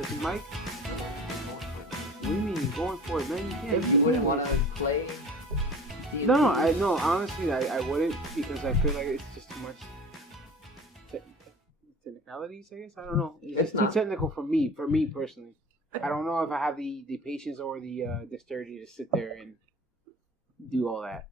Does he mic? What do you mean going for it, man? You can't. If you wouldn't want to play. No, honestly, I wouldn't because I feel like it's just too much technicalities. I guess I don't know. It's too technical for me personally. I don't know if I have the patience or the dexterity to sit there and do all that.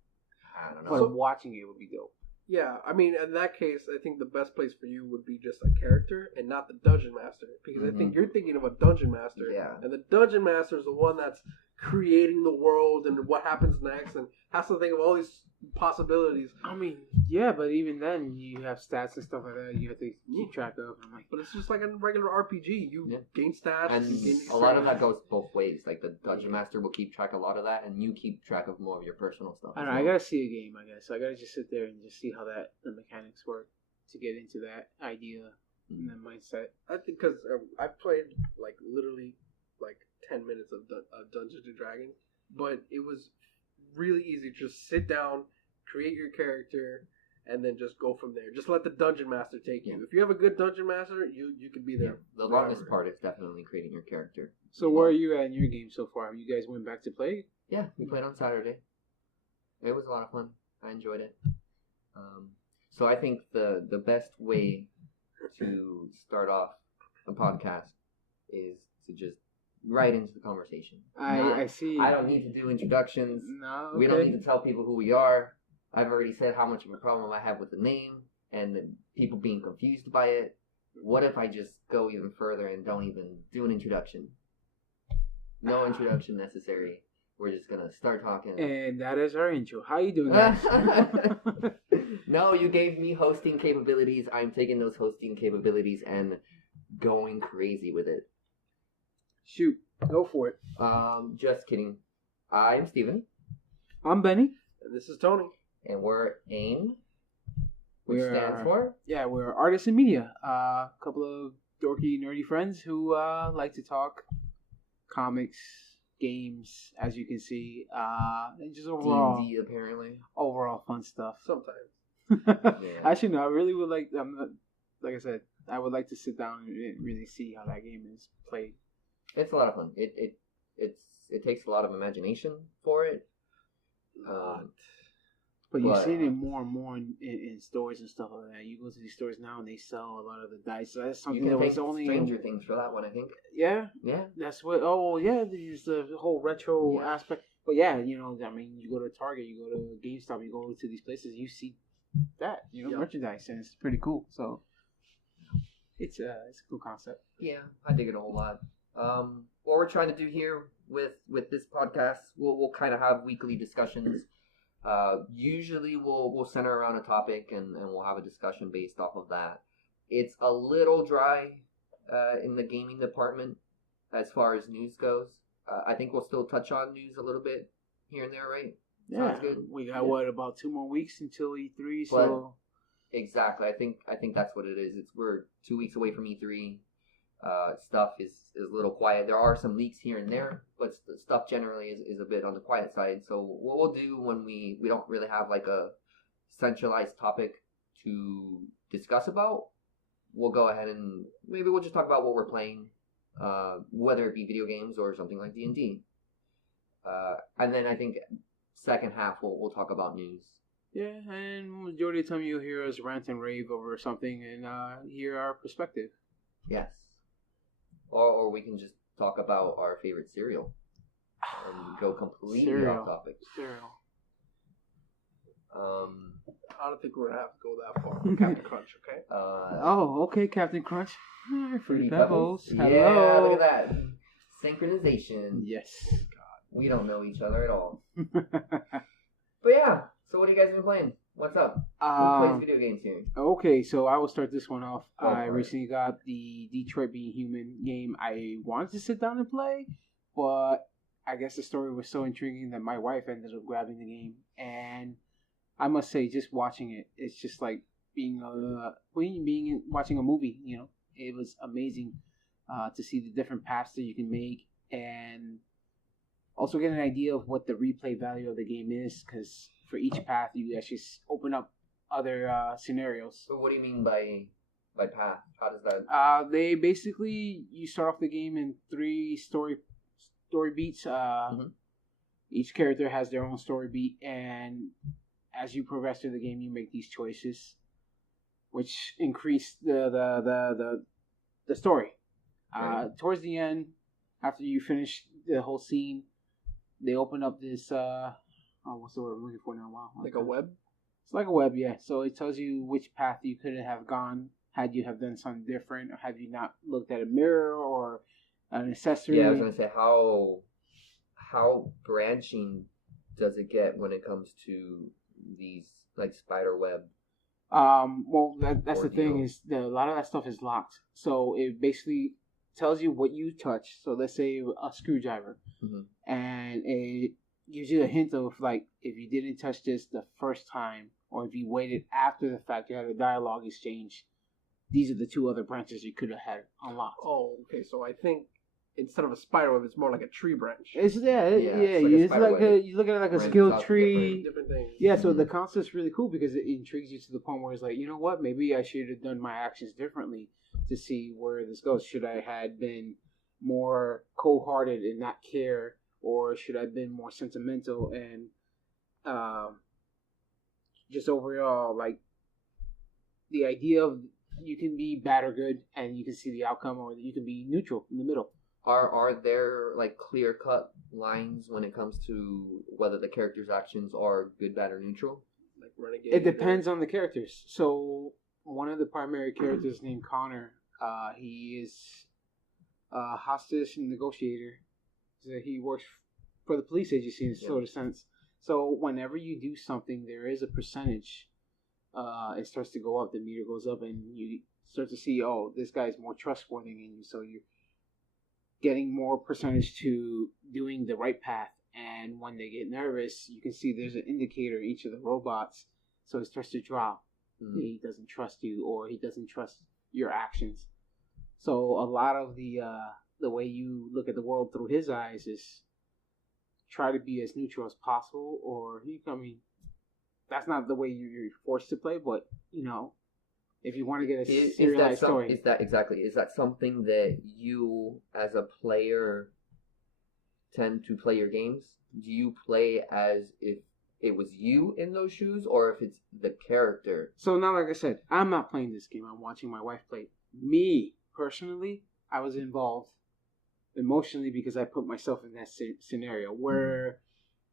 I don't know. But watching it would be dope. Yeah, I mean, in that case, I think the best place for you would be just a character and not the dungeon master, because I think you're thinking of a dungeon master, and the dungeon master is the one that's creating the world and what happens next, and has to think of all these possibilities. I mean, yeah, but even then, you have stats and stuff like that you have to keep track of. I'm like, but it's just like a regular RPG. You gain stats, and you gain a lot of that goes both ways. Like the dungeon master will keep track of a lot of that, and you keep track of more of your personal stuff. I don't know. I gotta see a game, I guess. I gotta just sit there and just see how the mechanics work to get into that idea and that mindset. I think because I played like literally like 10 minutes of Dungeons and Dragons, but it was really easy. Just sit down, create your character, and then just go from there. Just let the dungeon master take you. If you have a good dungeon master, you could be there. The longest part is definitely creating your character. So where are you at in your game so far? You guys went back to play? Yeah, we played on Saturday. It was a lot of fun. I enjoyed it. So I think the best way to start off a podcast is to just right into the conversation. I see. I don't need to do introductions. No, We don't need to tell people who we are. I've already said how much of a problem I have with the name and people being confused by it. What if I just go even further and don't even do an introduction? No introduction necessary. We're just gonna start talking. And that is our intro. How you doing, guys? No, you gave me hosting capabilities. I'm taking those hosting capabilities and going crazy with it. Shoot, go for it. Just kidding. I'm Steven. I'm Benny. And this is Tony. And we're AIM, which stands for? Yeah, we're artists in media. A couple of dorky, nerdy friends who like to talk comics, games, as you can see, and just overall D&D, apparently. Overall fun stuff. Sometimes. Actually, no, I really would like. Like I said, I would like to sit down and really see how that game is played. It's a lot of fun. It takes a lot of imagination for it. But you're seeing it more and more in stores and stuff like that. You go to these stores now and they sell a lot of the dice. So that's something that was only Stranger Things for that one, I think. Yeah, yeah. That's what. Oh, well, yeah. There's the whole retro aspect. But yeah, you know, I mean, you go to Target, you go to GameStop, you go to these places, you see that, you know, merchandise, and it's pretty cool. So it's a cool concept. Yeah, I dig it a whole lot. What we're trying to do here with this podcast, we'll kind of have weekly discussions. Usually we'll center around a topic and we'll have a discussion based off of that. It's a little dry in the gaming department as far as news goes. I think we'll still touch on news a little bit here and there, right? Yeah, sounds good. We got about 2 more weeks until E3, so but exactly. I think that's what it is. We're 2 weeks away from E3. Stuff is a little quiet. There are some leaks here and there, but the stuff generally is a bit on the quiet side. So what we'll do when we don't really have like a centralized topic to discuss about, we'll go ahead and maybe we'll just talk about what we're playing, whether it be video games or something like D&D. And then I think second half we'll talk about news. Yeah, and majority of the time you'll hear us rant and rave over something and hear our perspective. Yes. Or we can just talk about our favorite cereal and go completely off topic. Cereal. I don't think we're gonna have to go that far. Captain Crunch, okay? Okay, Captain Crunch. Fruity Pebbles. Hello. Yeah, look at that. Synchronization. Yes. God, we don't know each other at all. But yeah, so what have you guys been playing? What's up? Who plays video games here? Okay, so I will start this one off. I recently got the Detroit Being Human game. I wanted to sit down and play, but I guess the story was so intriguing that my wife ended up grabbing the game. And I must say, just watching it, it's just like watching a movie. You know, it was amazing to see the different paths that you can make, and also get an idea of what the replay value of the game is, because for each path you actually open up other scenarios. So what do you mean by by path? How does that? They basically, you start off the game in 3 story beats. Each character has their own story beat, and as you progress through the game, you make these choices, which increase the story. Right. Towards the end, after you finish the whole scene, they open up this. What's the word I'm looking for now? Wow, Like a web. It's like a web, yeah. So it tells you which path you could have gone had you have done something different, or have you not looked at a mirror or an accessory. Yeah, I was gonna say how branching does it get when it comes to these like spider web? Well, that's the thing Ordeal. is that a lot of that stuff is locked. So it basically tells you what you touch. So let's say a screwdriver, and it gives you a hint of like if you didn't touch this the first time, or if you waited after the fact, you had a dialogue exchange. These are the 2 other branches you could have had unlocked. Oh, okay. So I think instead of a spider web, it's more like a tree branch. It's It's like you look at it like a branches skill out to tree. Different things. Yeah, so the concept's really cool because it intrigues you to the point where it's like, you know what, maybe I should have done my actions differently to see where this goes. Should I had been more cold-hearted and not care, or should I have been more sentimental and just overall like the idea of you can be bad or good and you can see the outcome, or you can be neutral in the middle. Are there like clear cut lines when it comes to whether the character's actions are good, bad, or neutral? Like renegade. It depends on the characters. So one of the primary characters named Connor, he is a hostage negotiator. So he works for the police agency in a sort of sense. So whenever you do something, there is a percentage. It starts to go up. The meter goes up, and you start to see, oh, this guy's more trustworthy than you. So you're getting more percentage to doing the right path. And when they get nervous, you can see there's an indicator in each of the robots. So it starts to drop. He doesn't trust you, or he doesn't trust your actions. So a lot of the way you look at the world through his eyes is try to be as neutral as possible. Or that's not the way you're forced to play, but if you want to get a serialized story, is that something that you as a player tend to play your games? Do you play as if it was you in those shoes, or if it's the character? So now, like I said, I'm not playing this game. I'm watching my wife play. Me personally, I was involved emotionally because I put myself in that scenario where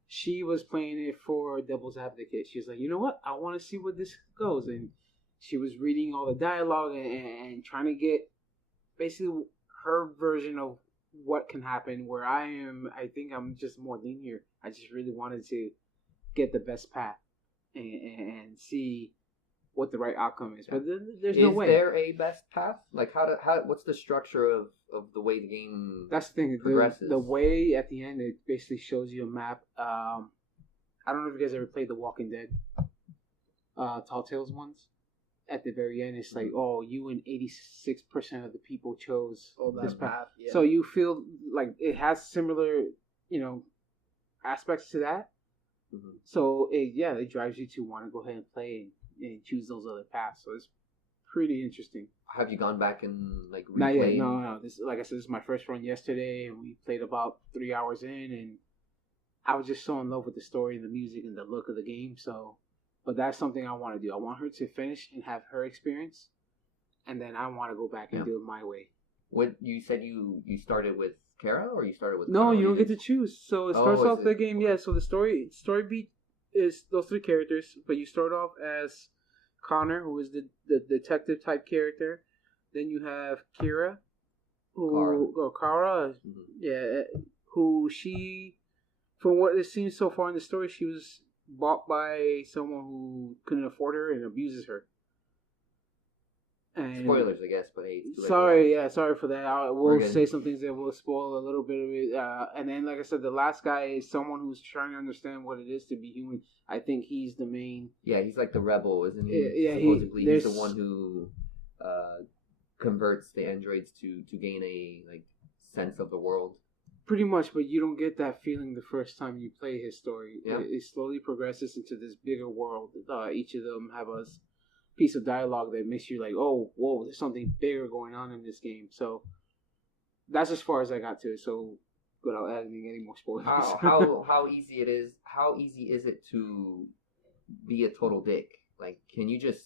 she was playing it for devil's advocate. She was like, you know what? I want to see where this goes. And she was reading all the dialogue and trying to get basically her version of what can happen, where I think I'm just more linear. I just really wanted to get the best path and see what the right outcome is. But there's no way. Is there a best path? Like what's the structure of the way the game That's the thing. progresses? The way at the end, it basically shows you a map. I don't know if you guys ever played The Walking Dead. Tall Tales ones. At the very end, it's like, oh, you and 86% of the people chose this path. Yeah. So you feel like it has similar, aspects to that. Mm-hmm. So it drives you to want to go ahead and play and choose those other paths. So it's pretty interesting. Have you gone back and like replayed? Not yet. No. This, like I said, this is my first run yesterday, and we played about 3 hours in, and I was just so in love with the story and the music and the look of the game. So. But that's something I want to do. I want her to finish and have her experience, and then I want to go back and do it my way. What you said you started with Kara, or you started with? No, Connor? you don't get to choose. So it starts off the game. Okay. Yeah. So the story beat is those 3 characters, but you start off as Connor, who is the detective type character. Then you have Kira, Kara, who she, from what it seems so far in the story, she was bought by someone who couldn't afford her and abuses her. And spoilers, I guess, but hey, sorry for that. I will say some things that will spoil a little bit of it. And then, like I said, the last guy is someone who's trying to understand what it is to be human. I think he's the main. Yeah, he's like the rebel, isn't he? Yeah, supposedly he's the one who converts the androids to gain a sense of the world. Pretty much, but you don't get that feeling the first time you play his story. Yeah. It slowly progresses into this bigger world. Each of them have piece of dialogue that makes you like, oh, whoa, there's something bigger going on in this game. So that's as far as I got to it. So without adding any more spoilers. How easy it is? How easy is it to be a total dick? Like, can you just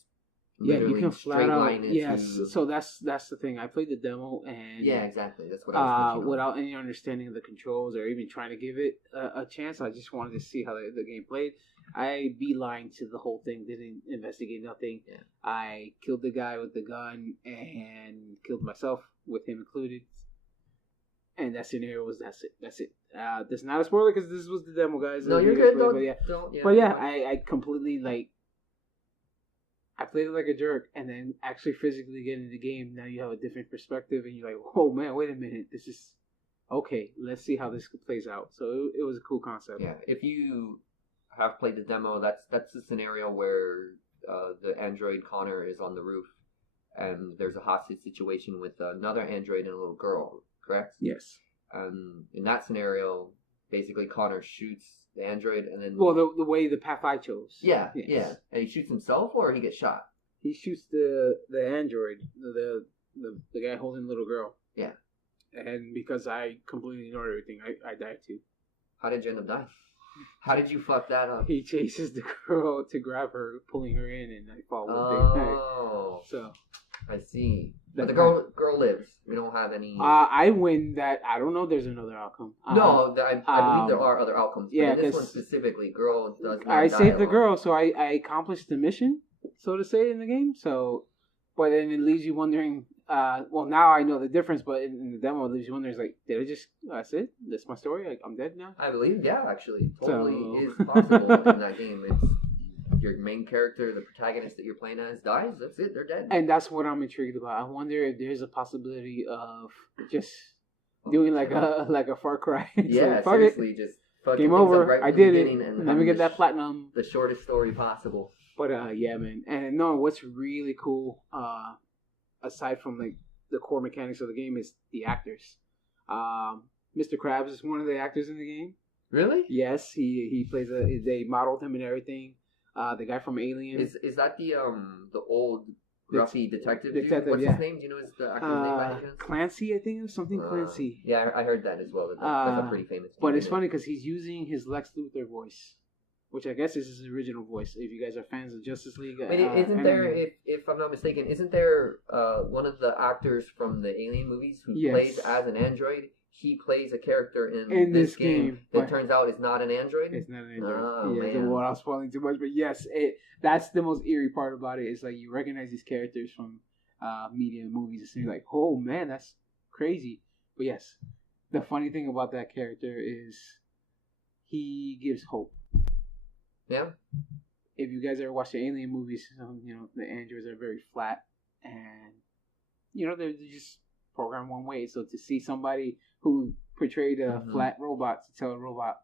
you can flat out. line it? Yes, so that's the thing. I played the demo and exactly. That's what I was thinking. Without any understanding of the controls or even trying to give it a chance, I just wanted to see how the game played. I beeline to the whole thing, didn't investigate nothing. Yeah. I killed the guy with the gun and killed myself with him included. And that scenario was that's it. That's not a spoiler because this was the demo, guys. No, you're good. But yeah, I completely I played it like a jerk, and then actually physically get into the game. Now you have a different perspective, and you're like, oh man, wait a minute, this is okay. Let's see how this plays out. So it was a cool concept. Yeah, if you have played the demo, that's the scenario where the android Connor is on the roof, and there's a hostage situation with another android and a little girl. Correct? Yes. In that scenario, basically Connor shoots the android, and then the way the path I chose. Yeah, yes. And he shoots himself, or he gets shot. He shoots the android, the guy holding the little girl. Yeah. And because I completely ignored everything, I died too. How did you end up dying? How did you fuck that up? He chases the girl to grab her, pulling her in, and I fall with Oh. So I see. But the girl lives. We don't have any. I win that. I don't know. There's another outcome. No, I believe there are other outcomes. Yeah, but in this one specifically, girl does not I die saved the alone. girl, so I accomplished the mission, so to say, in the game. So, but then it leaves you wondering. Well, now I know the difference, but in the demo, it leaves you wondering, like, did I just? That's it. That's my story. Like, I'm dead now. I believe, yeah, actually, totally is possible in that game. It's your main character, the protagonist that you're playing as, dies. That's it. They're dead. And that's what I'm intrigued about. I wonder if there's a possibility of just doing like a Far Cry. Yeah, so, seriously, just fucking game over. Right I did it. And let me get that platinum. The shortest story possible. But yeah, man. And no, what's really cool, aside from like the core mechanics of the game, is the actors. Mr. Krabs is one of the actors in the game. Really? Yes, he plays they modeled him and everything. The guy from Alien. Is that the old gruffy detective dude? What's his name? Do you know the actor's name by any chance? Clancy, I think it was something Clancy. Yeah, I heard that as well. That's a pretty famous. But it's funny because he's using his Lex Luthor voice, which I guess is his original voice. If you guys are fans of Justice League, isn't there? If I'm not mistaken, isn't there one of the actors from the Alien movies who plays as an android? He plays a character in this game that turns out is not an android. It's not an android. Oh, yeah, man. Well, I'm spoiling too much, but yes, that's the most eerie part about it. Is like you recognize these characters from media and movies, and you're like, oh man, that's crazy. But yes, the funny thing about that character is he gives hope. Yeah. If you guys ever watch the Alien movies, the androids are very flat, and they're just programmed one way. So to see somebody who portrayed a flat robot to tell a robot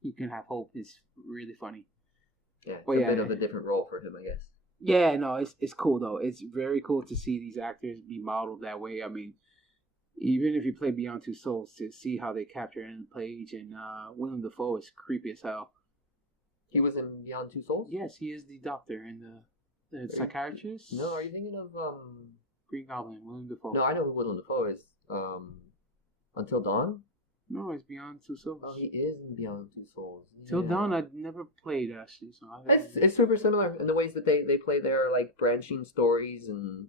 you can have hope is really funny. Yeah, it's a bit of a different role for him, I guess. Yeah, no, it's cool though. It's very cool to see these actors be modeled that way. I mean, even if you play Beyond Two Souls, to see how they capture Ellen Page and Willem Dafoe is creepy as hell. He was in Beyond Two Souls? Yes, he is the doctor and the psychiatrist. No, are you thinking of Green Goblin, Willem Dafoe? No, I know who Willem Dafoe is. Until Dawn? No, it's Beyond Two Souls. Oh, he is in Beyond Two Souls. Yeah. Till Dawn, I'd never played actually. So it's super similar in the ways that they play their like branching stories, and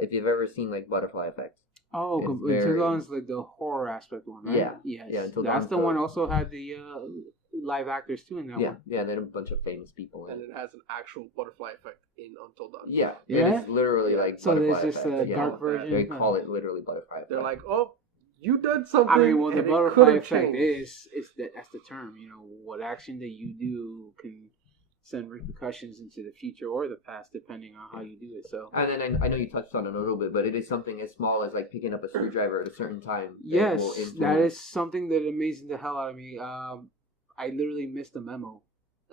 if you've ever seen like Butterfly Effect. Oh, Until Dawn's like the horror aspect one, right? Yeah, yes. Yeah. Until that's Dawn's the one. Also had the live actors too in that one. Yeah, and then a bunch of famous people. And it has an actual butterfly effect in Until Dawn. Yeah. Yeah. It's literally like so Butterfly there's just Effect. a dark version. They call it literally Butterfly Effect. They're like, oh, you did something. I mean, well, the butterfly effect changed. that's the term. What action that you do can send repercussions into the future or the past, depending on how you do it. So, and then I know you touched on it a little bit, but it is something as small as like picking up a screwdriver at a certain time. Yes, that is something that amazes the hell out of me. I literally missed a memo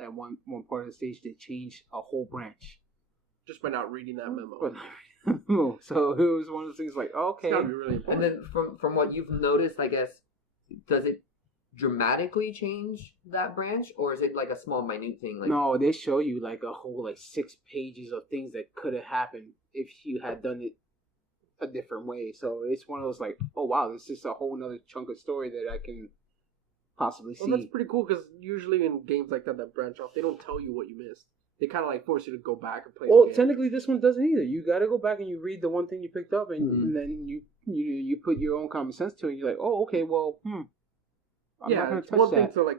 at one part of the stage that changed a whole branch just by not reading that memo. So it was one of those things like, okay. It's gotta be really important. And then from what you've noticed, I guess, does it dramatically change that branch, or is it like a small, minute thing? Like, no, they show you like a whole like 6 pages of things that could have happened if you had done it a different way. So it's one of those like, oh wow, this is a whole nother chunk of story that I can possibly see. Well, that's pretty cool because usually in games like that branch off, they don't tell you what you missed. They kind of like force you to go back and play. Well, technically, this one doesn't either. You got to go back and you read the one thing you picked up, and, Mm-hmm. and then you put your own common sense to it. And you're like, oh, okay, well, I'm not going to touch one that. thing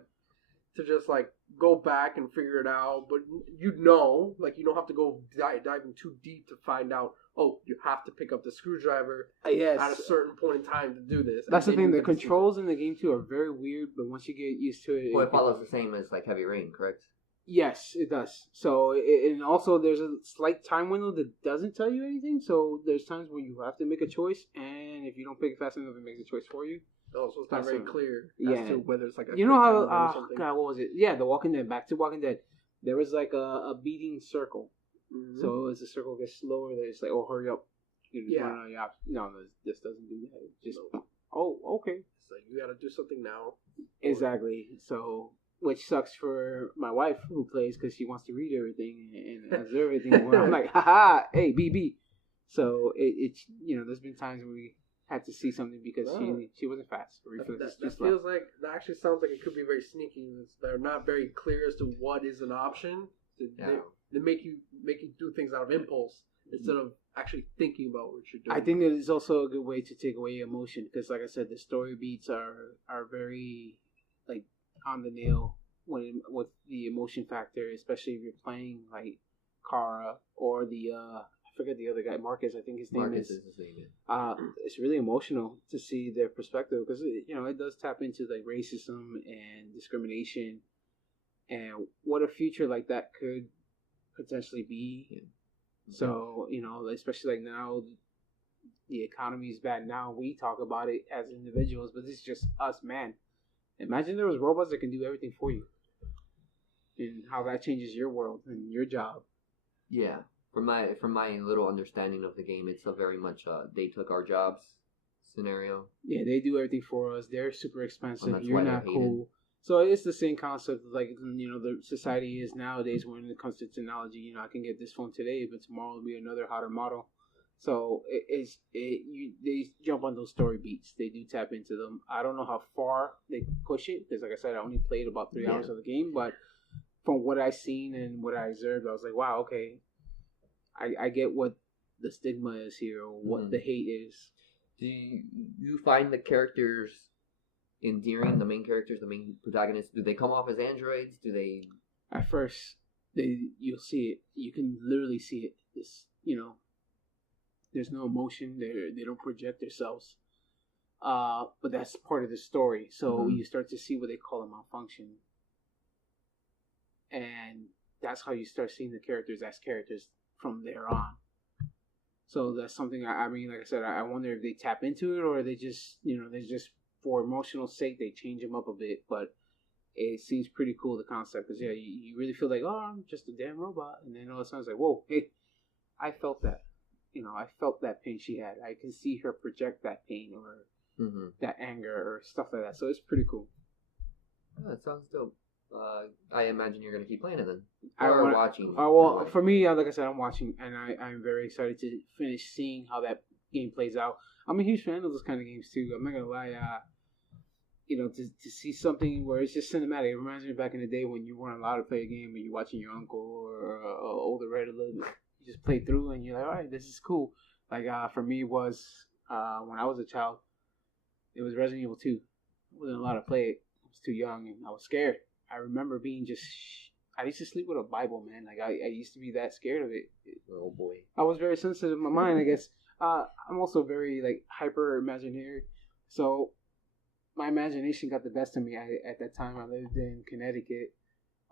to just like go back and figure it out, but you know, like you don't have to go diving too deep to find out. Oh, you have to pick up the screwdriver Yes. at a certain point in time to do this. That's the And then thing. you The get to see controls in the game too are very weird, but once you get used to it, well, it follows the same as like Heavy Rain, correct? Yes, it does. So, and also there's a slight time window that doesn't tell you anything. So there's times when you have to make a choice, and if you don't pick it fast enough, it makes a choice for you. Oh, so it's not That's very a- clear yeah. as to whether it's like a You know quick time event or how? something. God, what was it? Yeah, The Walking Dead. Back to Walking Dead. There was like a beating circle. Mhm. So as the circle gets slower, it's like, oh, hurry up. Yeah. No, this doesn't do that. It's just, oh, okay. It's like you got to do something now. Exactly. So, which sucks for my wife who plays because she wants to read everything and observe everything. Where I'm like, haha, hey, BB. So it's there's been times where we had to see something because she wasn't fast. That feels like that actually sounds like it could be very sneaky. They're not very clear as to what is an option. They make you do things out of impulse instead of actually thinking about what you're doing. I think that it's also a good way to take away emotion because, like I said, the story beats are very like on the nail with the emotion factor, especially if you're playing like Kara or the I forget the other guy, Marcus. I think his name is. His name. It's really emotional to see their perspective because it does tap into like racism and discrimination, and what a future like that could potentially be. Yeah. So, especially like now, the economy is bad now. We talk about it as individuals, but this is just us, man. Imagine there was robots that can do everything for you. And how that changes your world and your job. Yeah. From my little understanding of the game, it's a very much they took our jobs scenario. Yeah, they do everything for us. They're super expensive. that's You're why not they're cool. So it's the same concept, like the society is nowadays when it comes to technology. I can get this phone today, but tomorrow will be another hotter model. So they jump on those story beats. They do tap into them. I don't know how far they push it because, like I said, I only played about 3 hours of the game. But from what I've seen and what I observed, I was like, wow, okay, I get what the stigma is here or what the hate is. Do you find the characters endearing? The main characters, the main protagonists, do they come off as androids? Do they? At first, you'll see it. You can literally see it. There's no emotion. They don't project themselves. But that's part of the story. So you start to see what they call a malfunction, and that's how you start seeing the characters as characters from there on. So that's something. I mean, like I said, I wonder if they tap into it or they just, they just for emotional sake they change them up a bit. But it seems pretty cool, the concept, because you really feel like, oh, I'm just a damn robot, and then all of a sudden it's like, whoa, hey, I felt that. I felt that pain she had. I can see her project that pain or that anger or stuff like that. So it's pretty cool. Oh, that sounds dope. I imagine you're going to keep playing it then. Watching. Well, for me, like I said, I'm watching, and I'm very excited to finish seeing how that game plays out. I'm a huge fan of those kind of games too. I'm not gonna lie. To see something where it's just cinematic. It reminds me back in the day when you weren't allowed to play a game, and you're watching your uncle or older relative. You just play through, and you're like, all right, this is cool. Like for me, it was when I was a child. It was Resident Evil 2. I wasn't allowed to play it. I was too young, and I was scared. I remember being I used to sleep with a Bible, man. Like I used to be that scared of it. Oh boy. I was very sensitive in my mind, I guess. I'm also very like hyper imaginary, so my imagination got the best of me. At that time, I lived in Connecticut.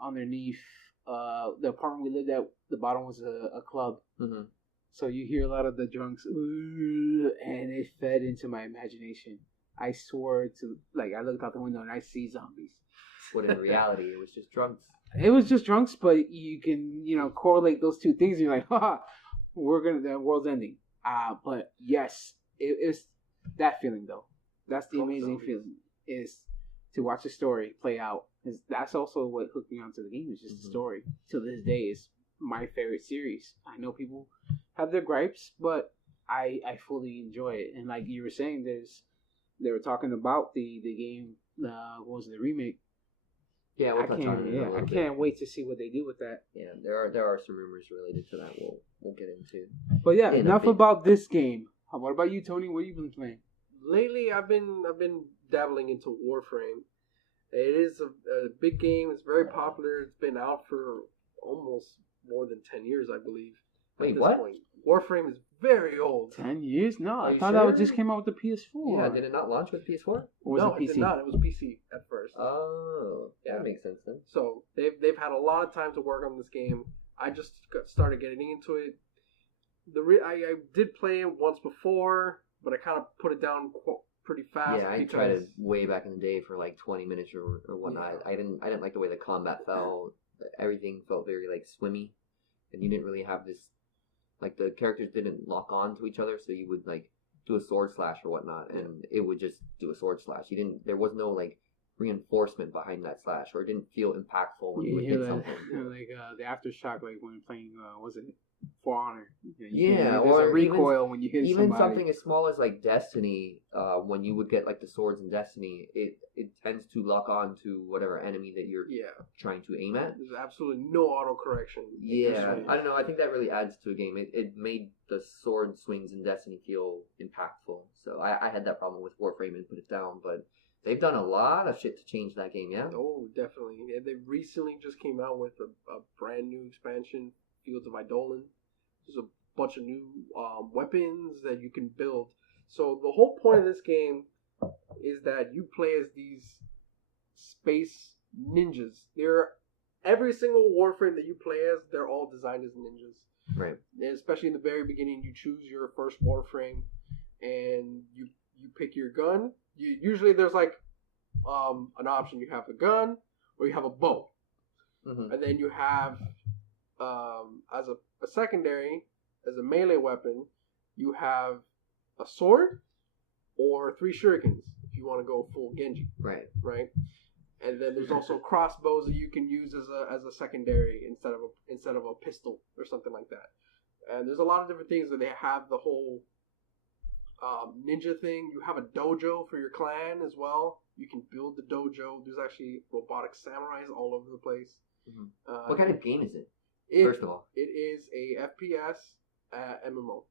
Underneath the apartment we lived at, the bottom was a club. Mm-hmm. So you hear a lot of the drunks, and it fed into my imagination. I swore to, like, I looked out the window and I see zombies. What in reality, it was just drunks. It was just drunks, but you can, correlate those two things. And you're like, haha, the world's ending. But yes, it's that feeling though. That's the amazing feeling, is to watch the story play out. That's also what hooked me onto the game. Is just the story. To this day, it's my favorite series. I know people have their gripes, but I fully enjoy it. And like you were saying, they were talking about the game. What was it, the remake? Yeah, we'll touch on it in a I little can't bit. wait to see what they do with that. Yeah, there are some rumors related to that. We'll get into. But yeah, In a enough bit. about this game. What about you, Tony? What have you been playing? Lately, I've been dabbling into Warframe. It is a big game. It's very popular. It's been out for almost more than 10 years, I believe. Wait, at this what? Point. Warframe is very old. 10 years? No, Are I you thought sure? that just came out with the PS4. Yeah, did it not launch with PS4? Or was No, it PC? did not. It was PC at first. Oh, that makes sense then. So they've had a lot of time to work on this game. I just started getting into it. I did play it once before, but I kind of put it down pretty fast. Yeah, I tried it way back in the day for like 20 minutes or whatnot. Yeah. I didn't like the way the combat felt. Everything felt very like swimmy, and you didn't really have this, like the characters didn't lock on to each other, so you would like do a sword slash or whatnot, and it would just do a sword slash. There was no like reinforcement behind that slash, or it didn't feel impactful when you would hit something. Like the aftershock, like when playing, was it For Honor? Yeah, there's or a recoil when you hit even somebody. something as small as like Destiny. When you would get like the swords in Destiny, it tends to lock on to whatever enemy that you're trying to aim at. There's absolutely no auto correction. Yeah, I don't know. I think that really adds to a game. It made the sword swings in Destiny feel impactful. So I had that problem with Warframe and put it down, but they've done a lot of shit to change that game. Yeah. Oh, definitely. Yeah, they recently just came out with a brand new expansion, Fields of Eidolon. There's a bunch of new weapons that you can build. So the whole point of this game is that you play as these space ninjas. Every single Warframe that you play as, they're all designed as ninjas. Right. And especially in the very beginning, you choose your first Warframe, and you pick your gun. Usually there's like an option. You have a gun or you have a bow, and then you have as a secondary, as a melee weapon, you have a sword or 3 shurikens if you want to go full Genji. Right. And then there's also crossbows that you can use as a secondary instead of a pistol or something like that. And there's a lot of different things that they have. The whole ninja thing. You have a dojo for your clan as well. You can build the dojo. There's actually robotic samurais all over the place. What kind of game is it? First of all, it is a FPS MMO.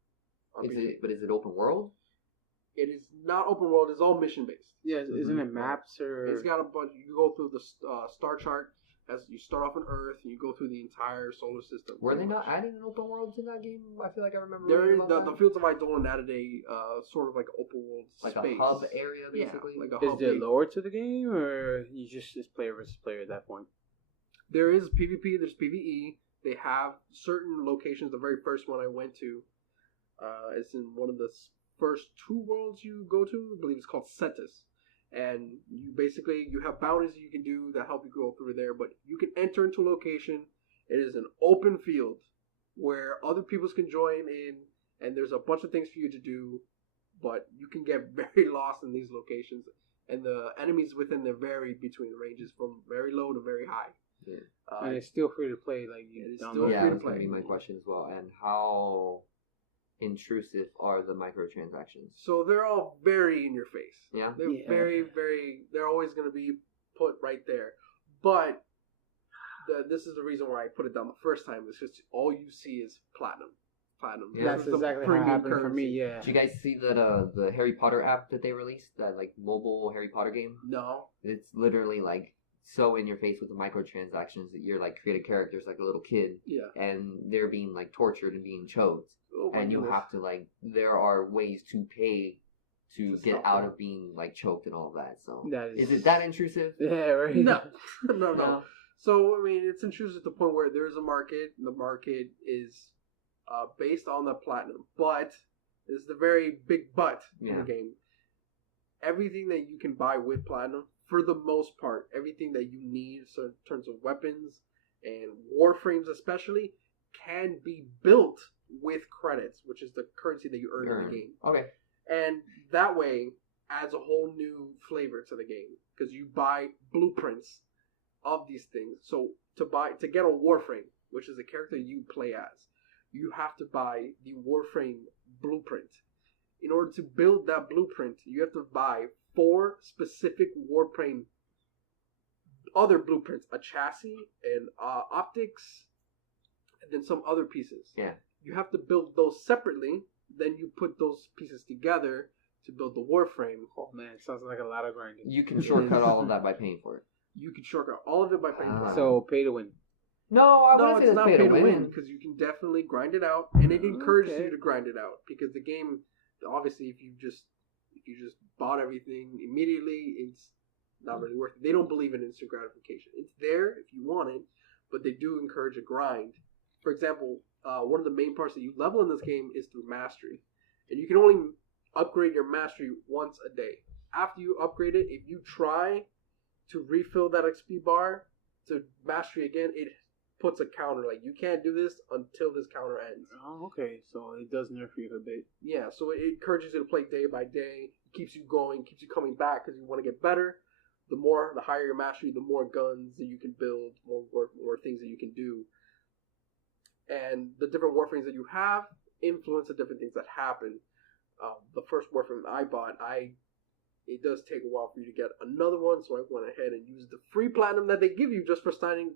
Is it open world? It is not open world. It's all mission based. Yeah, isn't it maps or? It's got a bunch. You go through the star chart as you start off on Earth, and you go through the entire solar system. Were they not adding an open world to that game? I feel like I remember. There is the Fields of Eidolon added a sort of like open world like space. a hub area, basically. Yeah, like a hub. Is there lore to the game, or you just is player versus player at that point? There is PvP. There's PvE. They have certain locations. The very first one I went to, is in one of the first 2 worlds you go to. I believe it's called Cetus. And you have bounties that you can do that help you go through there. But you can enter into a location. It is an open field where other people can join in. And there's a bunch of things for you to do. But you can get very lost in these locations. And the enemies within there vary between ranges from very low to very high. Yeah. And it's still free to play, like you. It's still yeah, free to that's gonna play. be my question as well. And how intrusive are the microtransactions? So they're all very in your face. Yeah, they're very, very. They're always going to be put right there. But this is the reason why I put it down the first time. It's just all you see is platinum. Yeah, that's exactly how it happened for me. Yeah. Did you guys see that the Harry Potter app that they released? That like mobile Harry Potter game? No. It's literally like so in your face with the microtransactions that you're like creative characters like a little kid. Yeah. And they're being like tortured and being choked. Oh my and you goodness. have to like there are ways to pay to get out of being like choked and all that. So is it that intrusive? Yeah, right. No. No. So I mean, it's intrusive to the point where there is a market, and the market is based on the platinum. But this is the very big but in the game. Everything that you can buy with platinum, for the most part, everything that you need, so in terms of weapons and warframes especially, can be built with credits, which is the currency that you earn in the game. Okay. And that way adds a whole new flavor to the game. because you buy blueprints of these things. So to get a Warframe, which is a character you play as, you have to buy the Warframe blueprint. In order to build that blueprint, you have to buy 4 specific Warframe other blueprints, a chassis and optics, and then some other pieces. Yeah. You have to build those separately. Then you put those pieces together to build the Warframe. Oh man, it sounds like a lot of grinding. You can shortcut all of that by paying for it. You can shortcut all of it by paying for it. So pay to win. No, I No, wouldn't say it's that's not pay to win. because you can definitely grind it out, and it encourages Okay. you to grind it out because the game, obviously, if you just bought everything immediately, it's not really worth it. They don't believe in instant gratification. It's there if you want it, but they do encourage a grind. For example, one of the main parts that you level in this game is through mastery, and you can only upgrade your mastery once a day. After you upgrade it, if you try to refill that XP bar to mastery again, it puts a counter. Like, you can't do this until this counter ends. Oh, okay. So it does nerf you a bit. Yeah, so it encourages you to play day by day, keeps you going, keeps you coming back because you want to get better. The higher your mastery, the more guns that you can build, more things that you can do. And the different Warframes that you have influence the different things that happen. The first Warframe I bought, it does take a while for you to get another one, so I went ahead and used the free platinum that they give you just for starting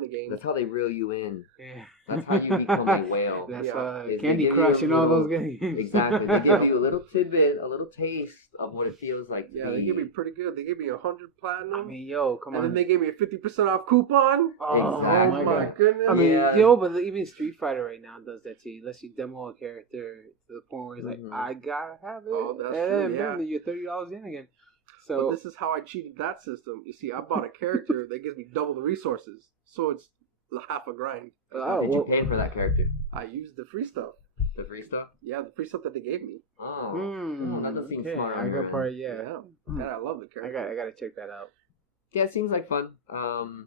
the game. That's how they reel you in. Yeah. That's how you become a whale. That's Yeah. Is Candy they give Crush you and a all little- those games. Exactly. They give you a little tidbit, a little taste of what it feels like to Yeah, be. they give me pretty good. They gave me 100 platinum. I mean, yo, come and on. then they gave me a 50% off coupon. Oh, Exactly. Oh my goodness. I mean, Yeah. yo, but even Street Fighter right now does that to you. Lets you demo a character to the point where he's like, Mhm. I gotta have it. Oh, that's and true, yeah. then you're $30 in again. But So this is how I cheated that system. You see, I bought a character that gives me double the resources, so it's half a grind. How did you pay for that character? I used the free stuff. The free stuff? Yeah, the free stuff that they gave me. Oh, that does seem okay. smart. I on your got end. part, yeah. And I love the I character. gotta check that out. Yeah, it seems like fun. And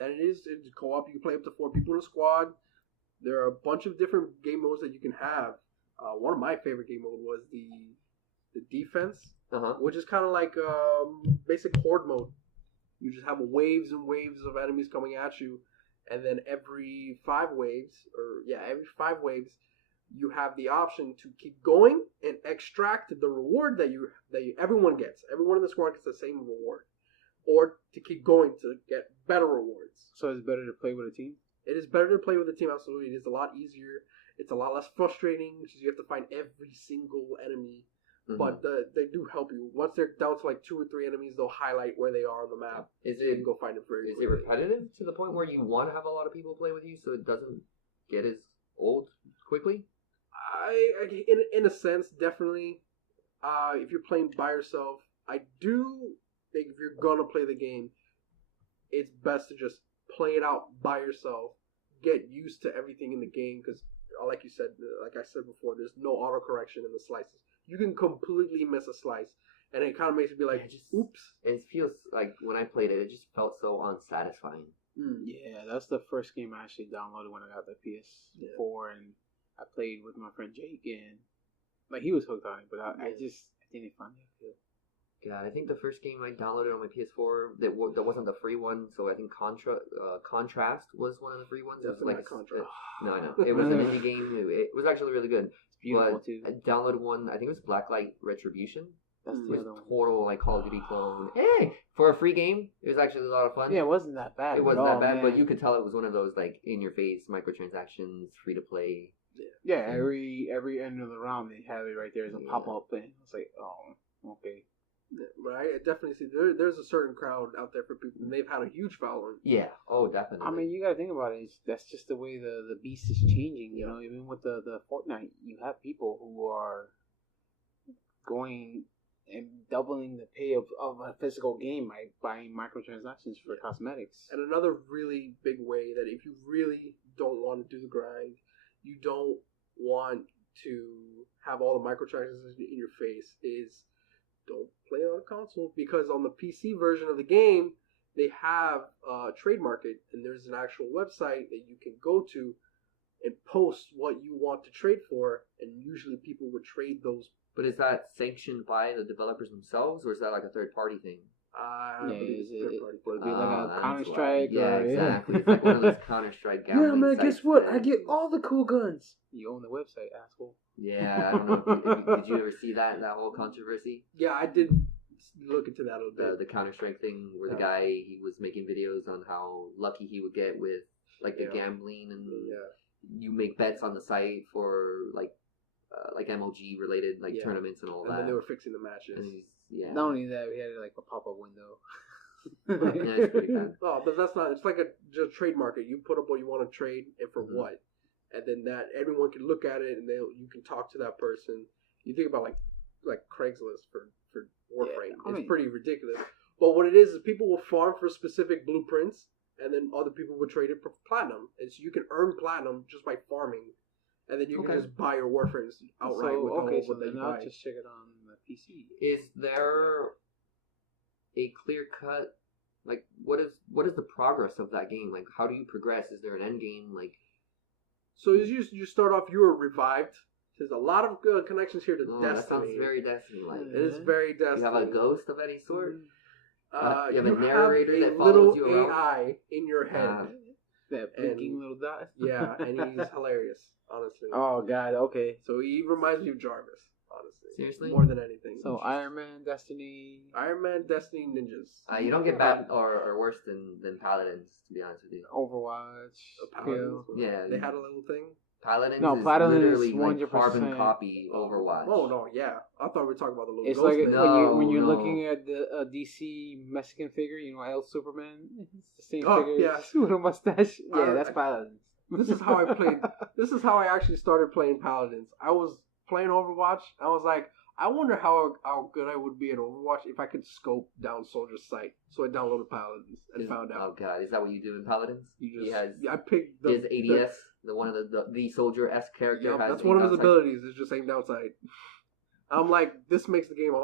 it's co-op. You can play up to 4 people in a squad. There are a bunch of different game modes that you can have. One of my favorite game mode was the defense, which is kind of like basic horde mode. You just have waves and waves of enemies coming at you, and then every 5 waves, you have the option to keep going and extract the reward that everyone gets. Everyone in the squad gets the same reward, or to keep going to get better rewards. So it's better to play with a team? It is better to play with a team, absolutely. It is a lot easier. It's a lot less frustrating because you have to find every single enemy. Mhm. But they do help you. Once they're down to like 2 or 3 enemies, they'll highlight where they are on the map. Is You it can go find it very is it quickly. repetitive to the point where you want to have a lot of people play with you so it doesn't get as old quickly? In a sense, definitely. If you're playing by yourself, I do think if you're gonna play the game, it's best to just play it out by yourself. Get used to everything in the game because, like I said before, there's no auto correction in the slices. You can completely miss a slice, and it kind of makes you be like, "Oops." It feels like when I played it, it just felt so unsatisfying. Yeah, that's the first game I actually downloaded when I got the PS4, and I played with my friend Jake, and like he was hooked on it, but I didn't find it. God, I think the first game I downloaded on my PS4 that wasn't the free one. So I think Contrast was one of the free ones. That's It was like Contrast. No, I know it was an indie game. It was actually really good. It's beautiful But too. I downloaded one. I think it was Blacklight Retribution. That's It the was other one. total like Call of Duty clone. Hey, for a free game, it was actually a lot of fun. Yeah, it wasn't that bad. It wasn't at that all, bad, but man. you could tell it was one of those like in your face microtransactions, free to play. Yeah, every end of the round they have it right there as a pop up thing. It's like, oh, okay. Yeah, but I definitely see there's a certain crowd out there for people, and they've had a huge following. Yeah. Oh, definitely. I mean, you gotta think about it. That's just the way the beast is changing. You know, even with the Fortnite, you have people who are going and doubling the pay of a physical game by buying microtransactions for cosmetics. And another really big way that if you really don't want to do the grind, you don't want to have all the microtransactions in your face, is don't play it on a console, because on the PC version of the game, they have Trade Market, and there's an actual website that you can go to and post what you want to trade for, and usually people would trade those. But is that sanctioned by the developers themselves, or is that like a third party thing? Would it be like a that's Counter Strike? Yeah, or, exactly. It's like one of those Counter Strike gambling Yeah, man, guess sites what? that- I get all the cool guns. You own the website, asshole. Yeah, I don't know. Did you ever see that whole controversy? Yeah, I did look into that a little bit. The Counter Strike thing, where the guy, he was making videos on how lucky he would get with like the gambling, and you make bets on the site for like MLG related tournaments and all that. And then they were fixing the matches. And Not only that, we had like a pop up window. Yeah, it's pretty bad. Oh, but that's not. It's like a just trade market. You put up what you want to trade and for what, and then that everyone can look at it and you can talk to that person. You think about like Craigslist for Warframe. It's pretty ridiculous. But what it is people will farm for specific blueprints, and then other people will trade it for platinum, and so you can earn platinum just by farming. And then you can just buy your Warframes outright. So then I'll just check it on the PC. Is there a clear cut, like, what is the progress of that game? Like, how do you progress? Is there an end game? Like, so you start off, you were revived. There's a lot of good connections here to Destiny. That sounds very Destiny-like. It is very Destiny. You have a ghost of any sort? You have a narrator that follows little you around? AI in your head. That blinking little dot. Yeah, and he's hilarious, honestly. Oh, God, okay. So he reminds me of Jarvis, honestly. Seriously? More than anything. So Iron Man, Destiny, Ninjas. You don't get bad or worse than Paladins, to be honest with you. Overwatch, Paladins. Yeah. They had a little thing. Paladins No, is Paladin literally is like 100%. carbon copy Overwatch. Oh, no, yeah. I thought we were talking about the little it's ghost like thing. when you're looking at the DC Mexican figure, El Superman. It's the same figure, yeah. with a mustache. Yeah, that's Paladin. This is how I played. This is how I actually started playing Paladins. I was playing Overwatch. I was like, I wonder how good I would be at Overwatch if I could scope down Soldier's sight. So I downloaded Paladins and found out. Oh God, is that what you do in Paladins? I picked his ADS, one of the Soldier-esque character. Yeah, that's one of his abilities. Is just aim down sight. I'm like, this makes the game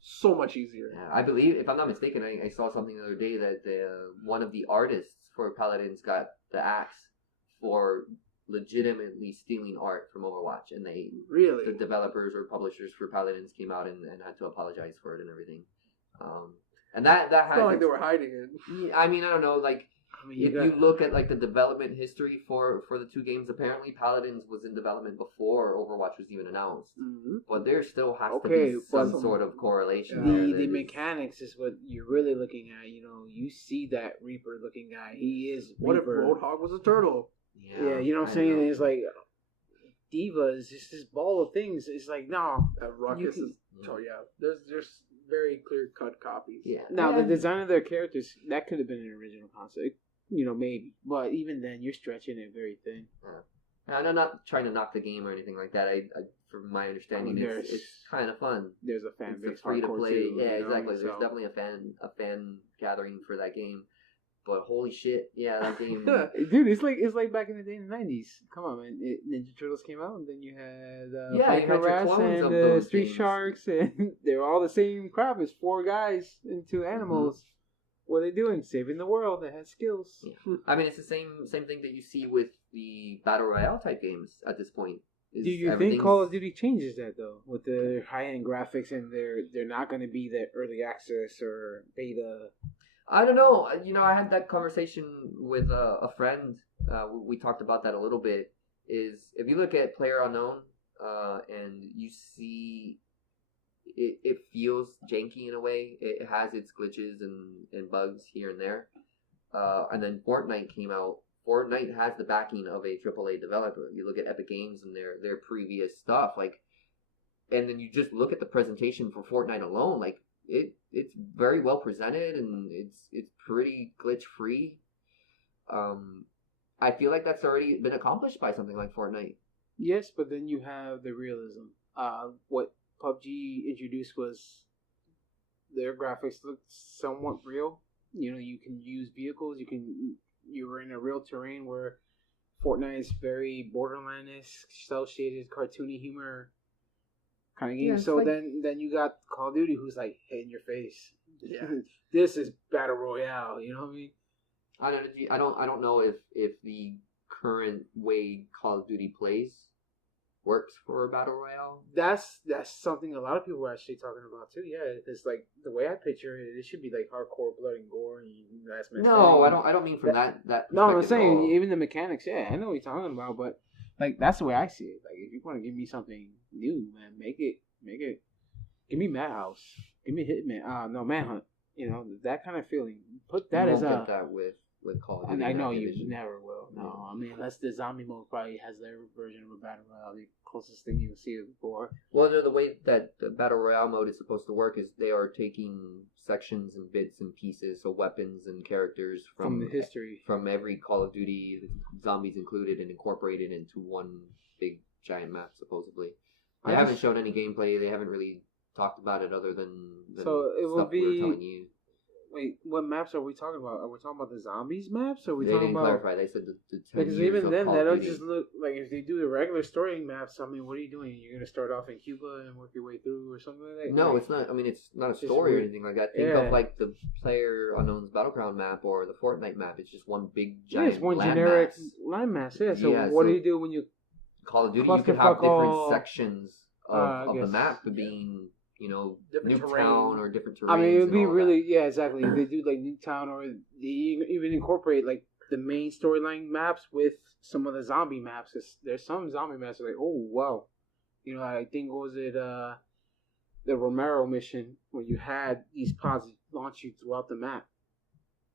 so much easier. Yeah, I believe, if I'm not mistaken, I saw something the other day that one of the artists for Paladins got the axe for legitimately stealing art from Overwatch, and the developers or publishers for Paladins came out and had to apologize for it and everything. And that it's not like they were hiding it. I mean, I don't know, like, you look at like the development history for the two games, apparently Paladins was in development before Overwatch was even announced. But there still has to be some sort of correlation. The mechanics is what you're really looking at. You see that Reaper looking guy. He is What Reaper. if Roadhog was a turtle? Yeah, you know what I'm saying? It's like Diva is just this ball of things. It's like, no. Ruckus is... Oh, yeah. There's very clear-cut copies. Yeah. Now, the design of their characters, that could have been an original concept. Maybe. But even then, you're stretching it very thin. I'm not trying to knock the game or anything like that. From my understanding, it's kind of fun. There's a fan base. It's free to play. Too, exactly. There's definitely a fan gathering for that game. But holy shit, yeah, that game, dude, it's like back in the day in the 90s. Come on, man, Ninja Turtles came out, and then you had you had your clones of those Street games. Sharks, and they were all the same crap. It's 4 guys and 2 animals. What are they doing? Saving the world. They had skills. Yeah. I mean, it's the same thing that you see with the battle royale type games at this point. Do you think Call of Duty changes that though, with the high-end graphics, and they're not going to be the early access or beta? I don't know. I had that conversation with a friend. We talked about that a little bit. Is if you look at PlayerUnknown and you see it feels janky in a way. It has its glitches and bugs here and there. And then Fortnite came out. Fortnite has the backing of a AAA developer. You look at Epic Games and their previous stuff, and then you just look at the presentation for Fortnite alone, it's very well presented and it's pretty glitch free. I feel like that's already been accomplished by something like Fortnite. Yes, but then you have the realism. What PUBG introduced was their graphics look somewhat real. You can use vehicles. You were in a real terrain where Fortnite is very Borderlands-esque, cel-shaded, cartoony humor kind of game. Yeah, so then you got Call of Duty, who's like head in your face. Yeah, this is battle royale. You know what I mean? I don't know if the current way Call of Duty plays works for a battle royale. That's something a lot of people are actually talking about too. Yeah, it's like the way I picture it, it should be like hardcore blood and gore and last man. No, I don't mean from that. No, I'm saying even the mechanics. Yeah, I know what you're talking about, but like that's the way I see it. Like if you want to give me something new, man, make it. Give me Madhouse. Give me Hitman. No, Manhunt. You know that kind of feeling. Put that as a. That with Call of Duty. I know you never will. No, I mean unless the zombie mode probably has their version of a battle royale, the closest thing you'll see before. Well, no, the way that the battle royale mode is supposed to work is they are taking sections and bits and pieces, so weapons and characters from the history from every Call of Duty, zombies included, and incorporated into one big giant map. Supposedly, they haven't shown any gameplay. They haven't really talked about it other than so it will be. We're telling you. Wait, what maps are we talking about? Are we talking about the zombies maps? Or are we they talking didn't about? Clarify. They said the because even then, that'll just look like if they do the regular story maps. I mean, what are you doing? You're gonna start off in Cuba and work your way through, or something like that? No, it's not. I mean, it's not a story or anything like that. Think of like the Player Unknown's Battleground map or the Fortnite map. It's just one big giant. It's one generic land mass. Yeah. So what do you do when you Call of Duty? You could have different sections of the map being. You know, different Nuketown or different terrains. I mean, it would be really, exactly. If they do like Nuketown or they even incorporate like the main storyline maps with some of the zombie maps. There's some zombie maps that are like, oh, wow. You know, I think was it the Romero mission where you had these pods launch you throughout the map.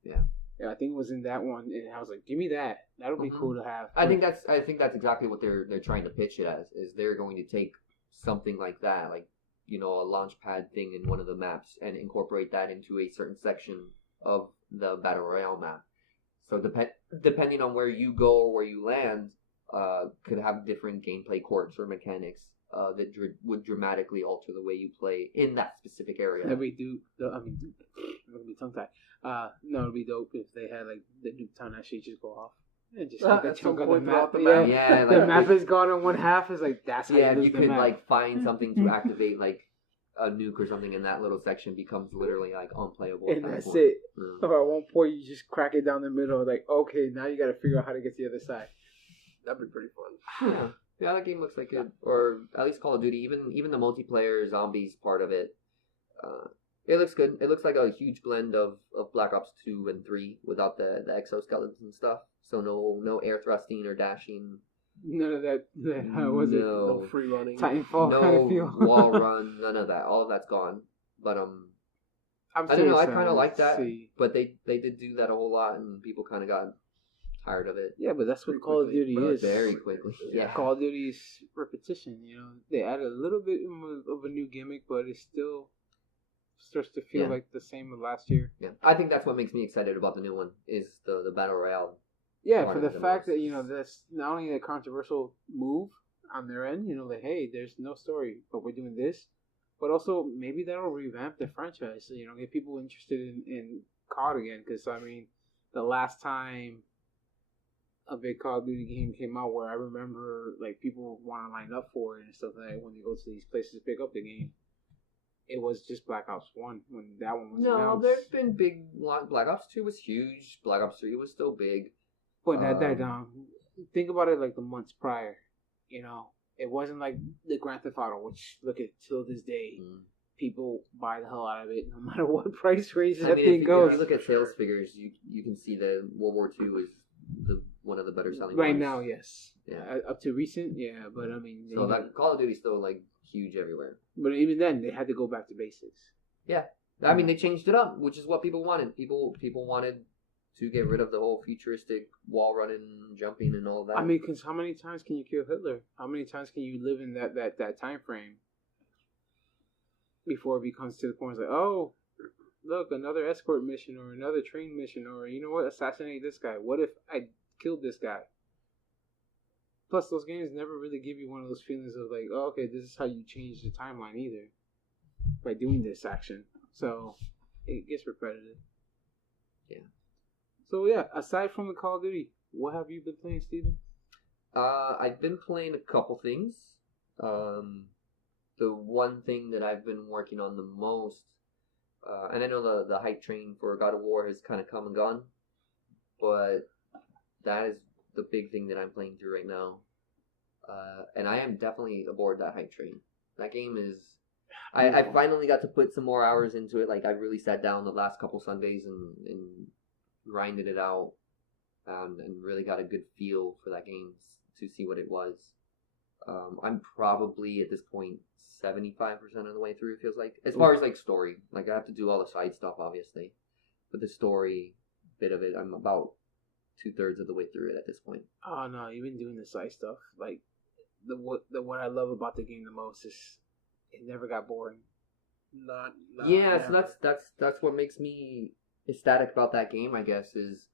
Yeah. Yeah, I think it was in that one, and I was like, "Give me that. That'll be cool to have." I think that's exactly what they're trying to pitch it as. Is they're going to take something like that, like. You know, a launch pad thing in one of the maps and incorporate that into a certain section of the Battle Royale map. So depending on where you go or where you land, could have different gameplay quirks or mechanics that would dramatically alter the way you play in that specific area. That'd be dope. I mean, it'll be tongue tied. No, it'd be dope if they had like the Nuketown actually just go off. And just like a chunk of the map. Yeah, the map is gone in one half. Is like that's how you could like find something to activate like a nuke or something, and that little section becomes literally like unplayable. And that's it. Or at one point, you just crack it down the middle. Like, okay, now you got to figure out how to get to the other side. That'd be pretty fun. Yeah, that game looks like it, or at least Call of Duty. Even the multiplayer zombies part of it. It looks good. It looks like a huge blend of Black Ops 2 and 3 without the exoskeletons and stuff. So no air thrusting or dashing. None of that. How was it? No free running. Titanfall kind of feel. Wall run. None of that. All of that's gone. But I don't know. I kind of like that. But they did do that a whole lot, and people kind of got tired of it. Yeah, but that's what Call of Duty is. Very quickly. Yeah. Call of Duty is repetition. You know, they added a little bit of a new gimmick, but it still starts to feel like the same as last year. Yeah, I think that's what makes me excited about the new one is the battle royale. Yeah, for the fact that, you know, that's not only a controversial move on their end, you know, like, hey, there's no story, but we're doing this, but also maybe that'll revamp the franchise, you know, get people interested in COD again, because, I mean, the last time a big Call of Duty game came out where I remember, like, people want to line up for it and stuff like that when they go to these places to pick up the game. It was just Black Ops 1 when that one was announced. No, there's been big... Black Ops 2 was huge. Black Ops 3 was still big. But think about it like the months prior. You know, it wasn't like the Grand Theft Auto, which, look at, till this day, people buy the hell out of it no matter what price range that thing goes. If you look at sales figures, you can see that World War II is one of the better selling right ones. now, yes. Yeah. Up to recent, yeah, but I mean... So that Call of Duty's still, like, huge everywhere. But even then, they had to go back to basics. Yeah. I mean, they changed it up, which is what people wanted. People wanted to get rid of the whole futuristic wall running, jumping, and all that. I mean, because how many times can you kill Hitler? How many times can you live in that time frame before it becomes to the point like, oh, look, another escort mission or another train mission, or you know what, assassinate this guy. What if I killed this guy? Plus, those games never really give you one of those feelings of like, oh, okay, this is how you change the timeline either by doing this action. So it gets repetitive. Yeah. So yeah, aside from the Call of Duty, what have you been playing, Steven? I've been playing a couple things. The one thing that I've been working on the most, and I know the hype train for God of War has kind of come and gone, but that is the big thing that I'm playing through right now. And I am definitely aboard that hype train. That game is. I finally got to put some more hours into it. Like I really sat down the last couple Sundays and grinded it out, and really got a good feel for that game to see what it was. I'm probably at this point 75% of the way through. It feels like, as far as like story, like I have to do all the side stuff, obviously, but the story bit of it, I'm about 2/3 of the way through it at this point. Oh no, you've been doing the side stuff. Like what I love about the game the most is it never got boring. Not yeah, so that's what makes me ecstatic about that game, I guess, is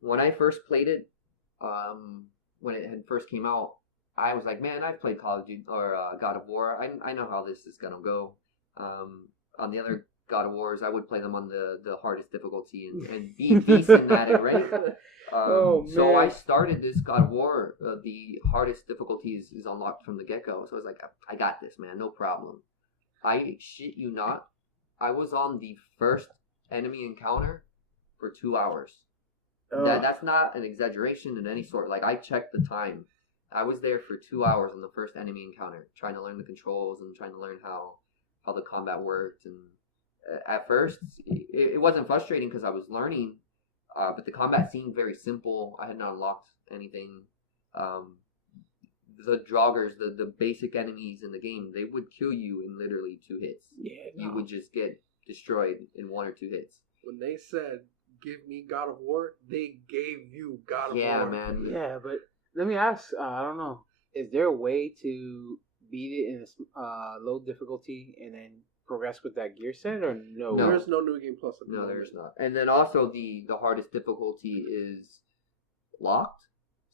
when I first played it, when it had first came out, I was like, man, I've played Call of Duty or God of War. I know how this is gonna go. On the other God of Wars, I would play them on the hardest difficulty and be decent at it, right? So I started this God of War. The hardest difficulty is unlocked from the get-go. So I was like, I got this, man, no problem. I shit you not, I was on the first enemy encounter for 2 hours. That's not an exaggeration in any sort. Like, I checked the time. I was there for 2 hours on the first enemy encounter, trying to learn the controls and trying to learn how the combat worked. And at first, it wasn't frustrating because I was learning, but the combat seemed very simple. I had not unlocked anything. The Draugrs, the basic enemies in the game, they would kill you in literally 2 hits. Yeah, You would just get destroyed in 1 or 2 hits. When they said, give me God of War, they gave you God of War. Yeah, man. Yeah, but let me ask, I don't know, is there a way to beat it in a low difficulty and then progress with that gear set, or no? There's no New Game Plus. No, there's not. And then also the hardest difficulty is locked.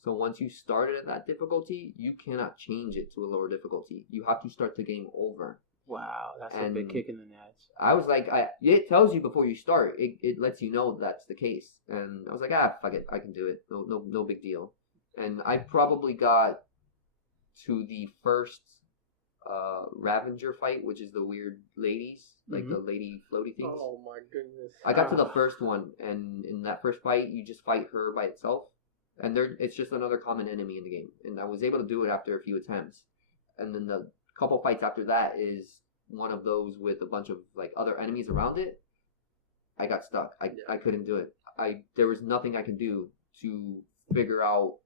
So once you started at that difficulty, you cannot change it to a lower difficulty. You have to start the game over. Wow, that's a big kick in the nuts. I was like, it tells you before you start. It lets you know that's the case. And I was like, fuck it, I can do it. No big deal. And I probably got to the first Ravager fight, which is the weird ladies, like the lady floaty things. Oh my goodness! I got to the first one, and in that first fight, you just fight her by itself, and it's just another common enemy in the game. And I was able to do it after a few attempts, and then the couple fights after that is one of those with a bunch of like other enemies around it. I got stuck. I couldn't do it. There was nothing I could do to figure out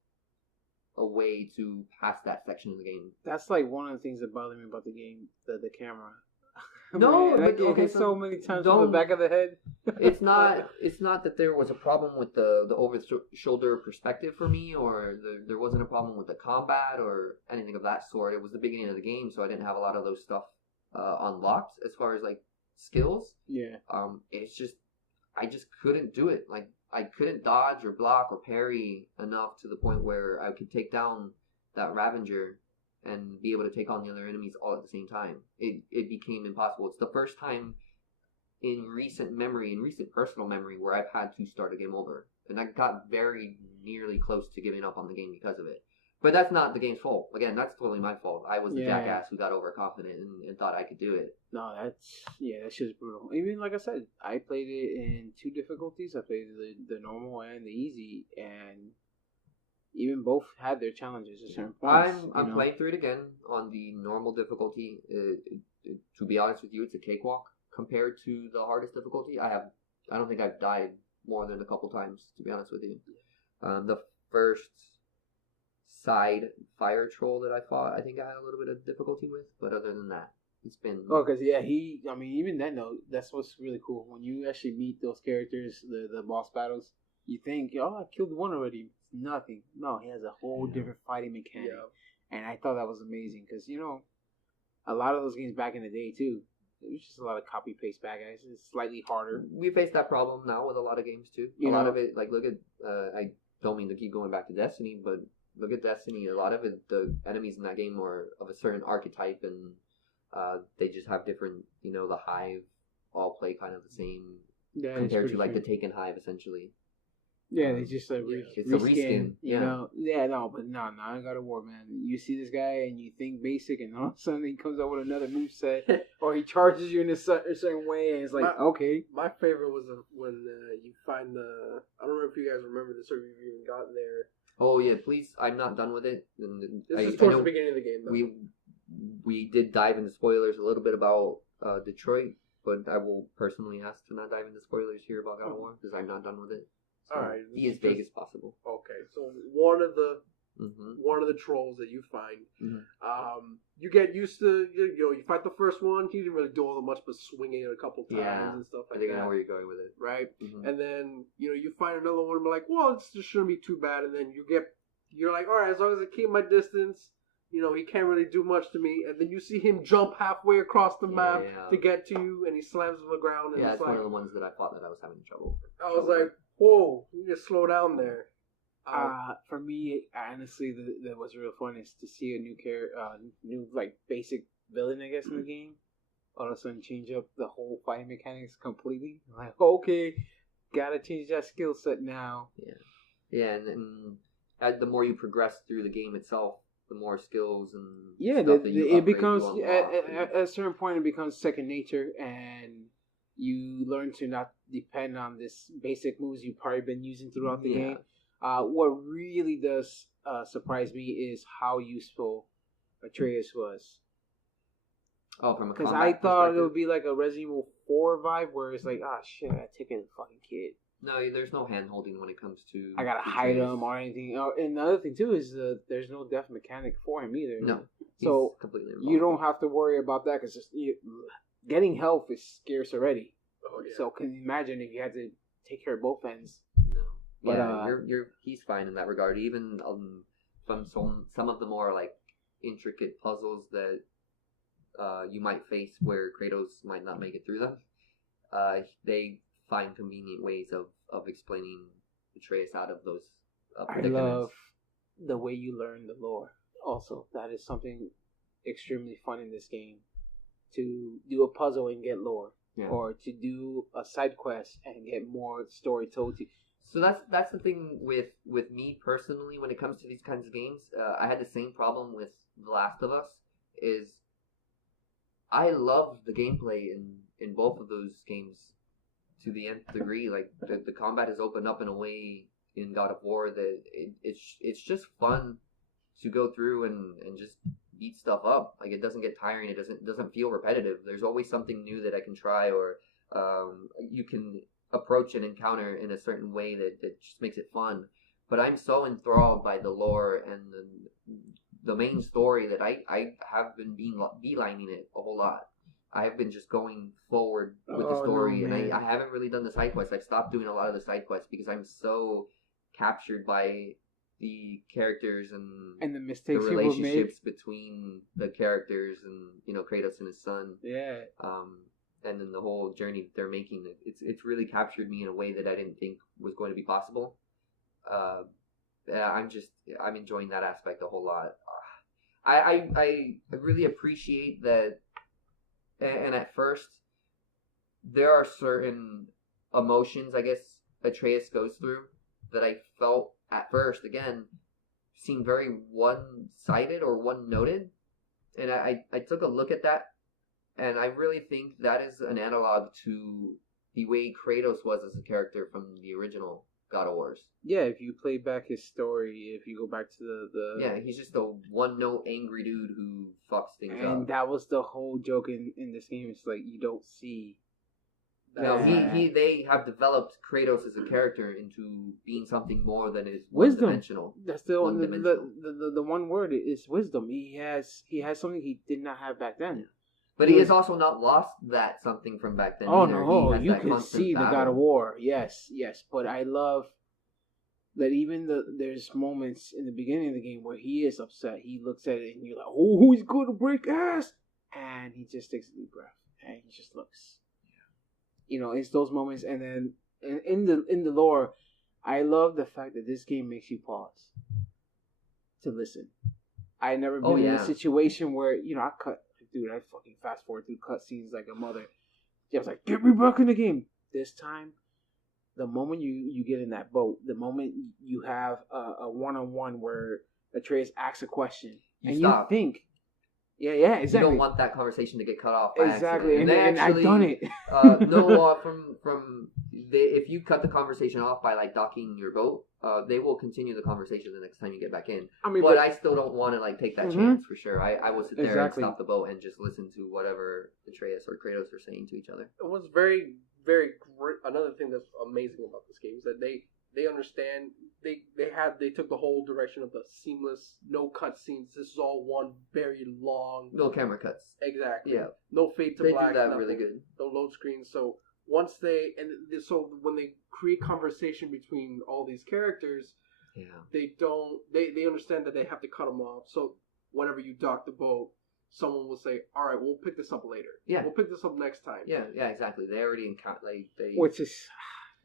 a way to pass that section of the game. That's like one of the things that bother me about the game, the camera. No, man, I get so many times from the back of the head. It's not that there was a problem with the over the shoulder perspective for me, or there wasn't a problem with the combat or anything of that sort. It was the beginning of the game, so I didn't have a lot of those stuff unlocked as far as like skills. Yeah. It's just I just couldn't do it. Like I couldn't dodge or block or parry enough to the point where I could take down that Ravager and be able to take on the other enemies all at the same time. It became impossible. It's the first time in recent personal memory, where I've had to start a game over. And I got very nearly close to giving up on the game because of it. But that's not the game's fault. Again, that's totally my fault. I was the jackass who got overconfident and thought I could do it. No, that's just brutal. Even like I said, I played it in 2 difficulties. I played the normal and the easy, and even both had their challenges at certain points. I'm playing through it again on the normal difficulty. To be honest with you, it's a cakewalk compared to the hardest difficulty. I don't think I've died more than a couple times, to be honest with you. The first side fire troll that I fought, I think I had a little bit of difficulty with, but other than that, it's been... Oh, because even then though, that's what's really cool. When you actually meet those characters, the boss battles, you think, I killed one already. Nothing. No, he has a whole different fighting mechanic. Yeah. And I thought that was amazing, because, a lot of those games back in the day, too, it was just a lot of copy-paste bad guys. It's slightly harder. We face that problem now with a lot of games, too. A lot of it, like, look at, I don't mean to keep going back to Destiny, but look at Destiny. A lot of it, the enemies in that game are of a certain archetype, and they just have different, the Hive all play kind of the same, compared to, like, the Taken Hive, essentially. Yeah, they just it's a reskin. But no, I got a war, man. You see this guy and you think basic, and all of a sudden he comes up with another moveset, or he charges you in a certain way, and it's like, okay. My favorite was when you find I don't remember if you guys remember this or if you even gotten there. Oh yeah, please. I'm not done with it. This is towards the beginning of the game, though. We did dive into spoilers a little bit about Detroit, but I will personally ask to not dive into spoilers here about God of War because I'm not done with it. So all right, be as vague as possible. Okay, so one of the trolls that you find, you get used to. You fight the first one. He didn't really do all that much, but swinging it a couple times and stuff like that. I think I know where you're going with it, right? And then you find another one, and be like, well, this shouldn't be too bad. And then you're like, all right, as long as I keep my distance. He can't really do much to me. And then you see him jump halfway across the map to get to you, and he slams on the ground. And it's one of the ones that I thought that I was having trouble. I was like, whoa, you need to slow down there. For me, honestly, that was real fun is to see a new like basic villain, I guess, in the game. All of a sudden, change up the whole fighting mechanics completely. I'm like, okay, gotta change that skill set now. And the more you progress through the game itself, the more skills and it becomes at a certain point it becomes second nature, and you learn to not depend on this basic moves you've probably been using throughout the game. What really does surprise me is how useful Atreus was. Oh, from a because I thought it would be like a Resident Evil 4 vibe where it's like, oh shit, I took a fucking kid. No, there's no hand holding when it comes to. I gotta hide him or anything. And another thing too is there's no death mechanic for him either. No, so completely you don't have to worry about that because getting health is scarce already. Oh yeah. So can you imagine if you had to take care of both ends? No. But, he's fine in that regard. Even from some of the more like intricate puzzles that you might face where Kratos might not make it through them, they find convenient ways of explaining Atreus out of those predicaments. I love the way you learn the lore. Also, that is something extremely fun in this game. To do a puzzle and get lore, or to do a side quest and get more story told to you. So that's the thing with me personally when it comes to these kinds of games. I had the same problem with The Last of Us. Is I love the gameplay in both of those games to the nth degree. Like the combat is opened up in a way in God of War that it's just fun to go through and just beat stuff up. Like it doesn't get tiring. It doesn't feel repetitive. There's always something new that I can try, or you can approach an encounter in a certain way that just makes it fun. But I'm so enthralled by the lore and the main story that I have been beelining it a whole lot. I have been just going forward with the story, and I haven't really done the side quests. I've stopped doing a lot of the side quests because I'm so captured by the characters and the mistakes, the relationships between the characters and Kratos and his son. Yeah. And then the whole journey that they're making. It's really captured me in a way that I didn't think was going to be possible. I'm enjoying that aspect a whole lot. I really appreciate that. And at first, there are certain emotions, I guess, Atreus goes through that I felt at first, again, seemed very one-sided or one-noted. And I took a look at that, and I really think that is an analog to the way Kratos was as a character from the original God of Wars. Yeah, if you play back his story, if you go back to the Yeah, he's just a one-note angry dude who fucks things up. And that was the whole joke in this game. It's like you don't see. No, they have developed Kratos as a character into being something more than is wisdom. One-dimensional. That's the one word is wisdom. He has something he did not have back then. But he has also not lost that something from back then. Oh either. no, you can see the God of War. Yes. But I love that even there's moments in the beginning of the game where he is upset. He looks at it and you're like, oh, he's going to break ass, and he just takes a deep breath and he just looks. It's those moments, and then in the lore, I love the fact that this game makes you pause to listen. I never been in a situation where I fucking fast forward through cutscenes like a mother. I was like, get me back in the game. This time, the moment you get in that boat, the moment you have a one-on-one where Atreus asks a question, you think, Yeah, exactly. You don't want that conversation to get cut off by exactly. accident. And I've done it. If you cut the conversation off by like docking your boat, they will continue the conversation the next time you get back in. I mean, but I still don't want to like take that chance for sure. I will sit there Exactly. and stop the boat and just listen to whatever Atreus or Kratos are saying to each other. It was very, very great. Another thing that's amazing about this game is that they understand. They took the whole direction of the seamless, no cutscenes. This is all one very long, No camera cuts. exactly. Yeah. No fade to They black. do that nothing. really good. No load screens. So when they create conversation between all these characters, Yeah. they understand that they have to cut them off. So whenever you dock the boat, someone will say, "All right, we'll pick this up later. Yeah. We'll pick this up next time." Yeah, exactly. They already they Which is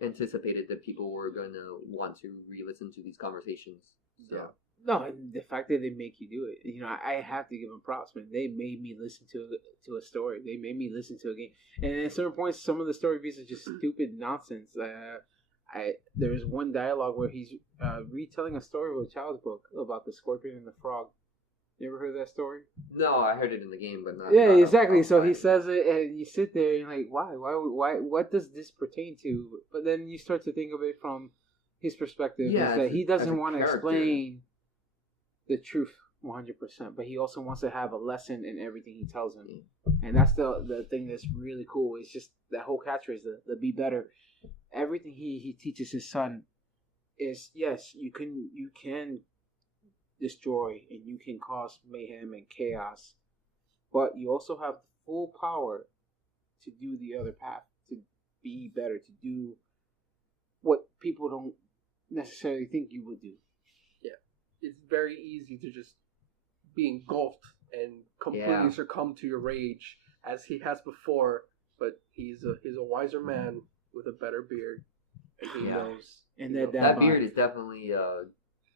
anticipated that people were going to want to re-listen to these conversations. So. Yeah. no, and the fact that they make you do it. You know, I have to give them props, man. They made me listen to a story. They made me listen to a game. And at certain points, some of the story beats are just stupid nonsense. There's one dialogue where he's retelling a story of a child's book about the scorpion and the frog. You ever heard that story? No, I heard it in the game, but not. Yeah, not exactly. So he outside. says it, and you sit there and you're like, why, what does this pertain to? But then you start to think of it from his perspective. Yeah, is that he as doesn't a want to character. explain the truth 100%, but he also wants to have a lesson in everything he tells him, and that's the thing that's really cool. It's just that whole catchphrase, the be better. Everything he teaches his son is, yes, you can destroy and you can cause mayhem and chaos, but you also have full power to do the other path, to be better, to do what people don't necessarily think you would do. Yeah, it's very easy to just be engulfed and completely succumb to your rage as he has before. But he's a wiser man with a better beard, and he knows. And that beard is definitely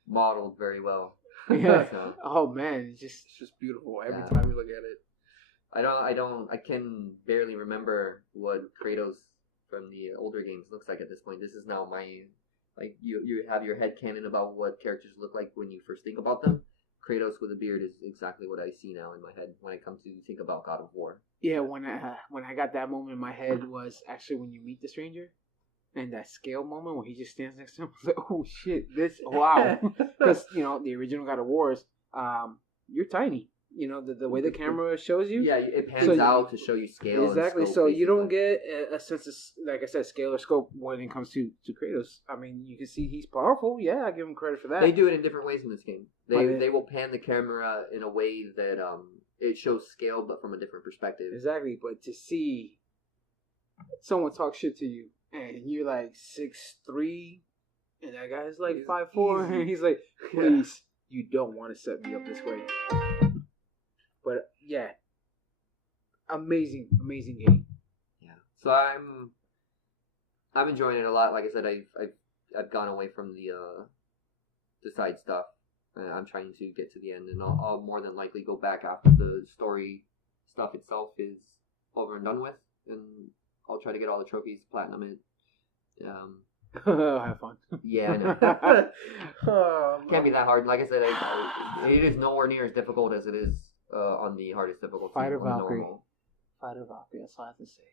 modeled very well. Yeah. So, Oh man, It's just beautiful every Yeah. time you look at it. I can barely remember what Kratos from the older games looks like at this point. This is now my, like, you have your head canon about what characters look like when you first think about them. Kratos with a beard is exactly what I see now in my head when I come to think about God of War. Yeah, when I got that moment in my head was actually when you meet the stranger, and that scale moment where he just stands next to him. I was like, oh shit, wow. Because the original God of Wars, you're tiny. The way the camera shows you. Yeah, it pans out to show you scale. Exactly. And scope, so you don't basically. get a sense of, like I said, scale or scope when it comes to Kratos. I mean, you can see he's powerful. Yeah, I give him credit for that. They do it in different ways in this game. They But they will pan the camera in a way that it shows scale, but from a different perspective. Exactly, but to see someone talk shit to you and you're like 6'3", and that guy's like He's 5'4", easy. and he's like, please, you don't want to set me up this way. But yeah, amazing game. Yeah. So I'm enjoying it a lot. Like I said, I've gone away from the side stuff. I'm trying to get to the end, and I'll more than likely go back after the story stuff itself is over and done with, and I'll try to get all the trophies, platinum it. Have fun. Yeah, I know. Can't be that hard. Like I said, it is nowhere near as difficult as it is on the hardest difficulty. Fighter on Valkyrie. normal. Fighter Valkyrie, that's all I have to say.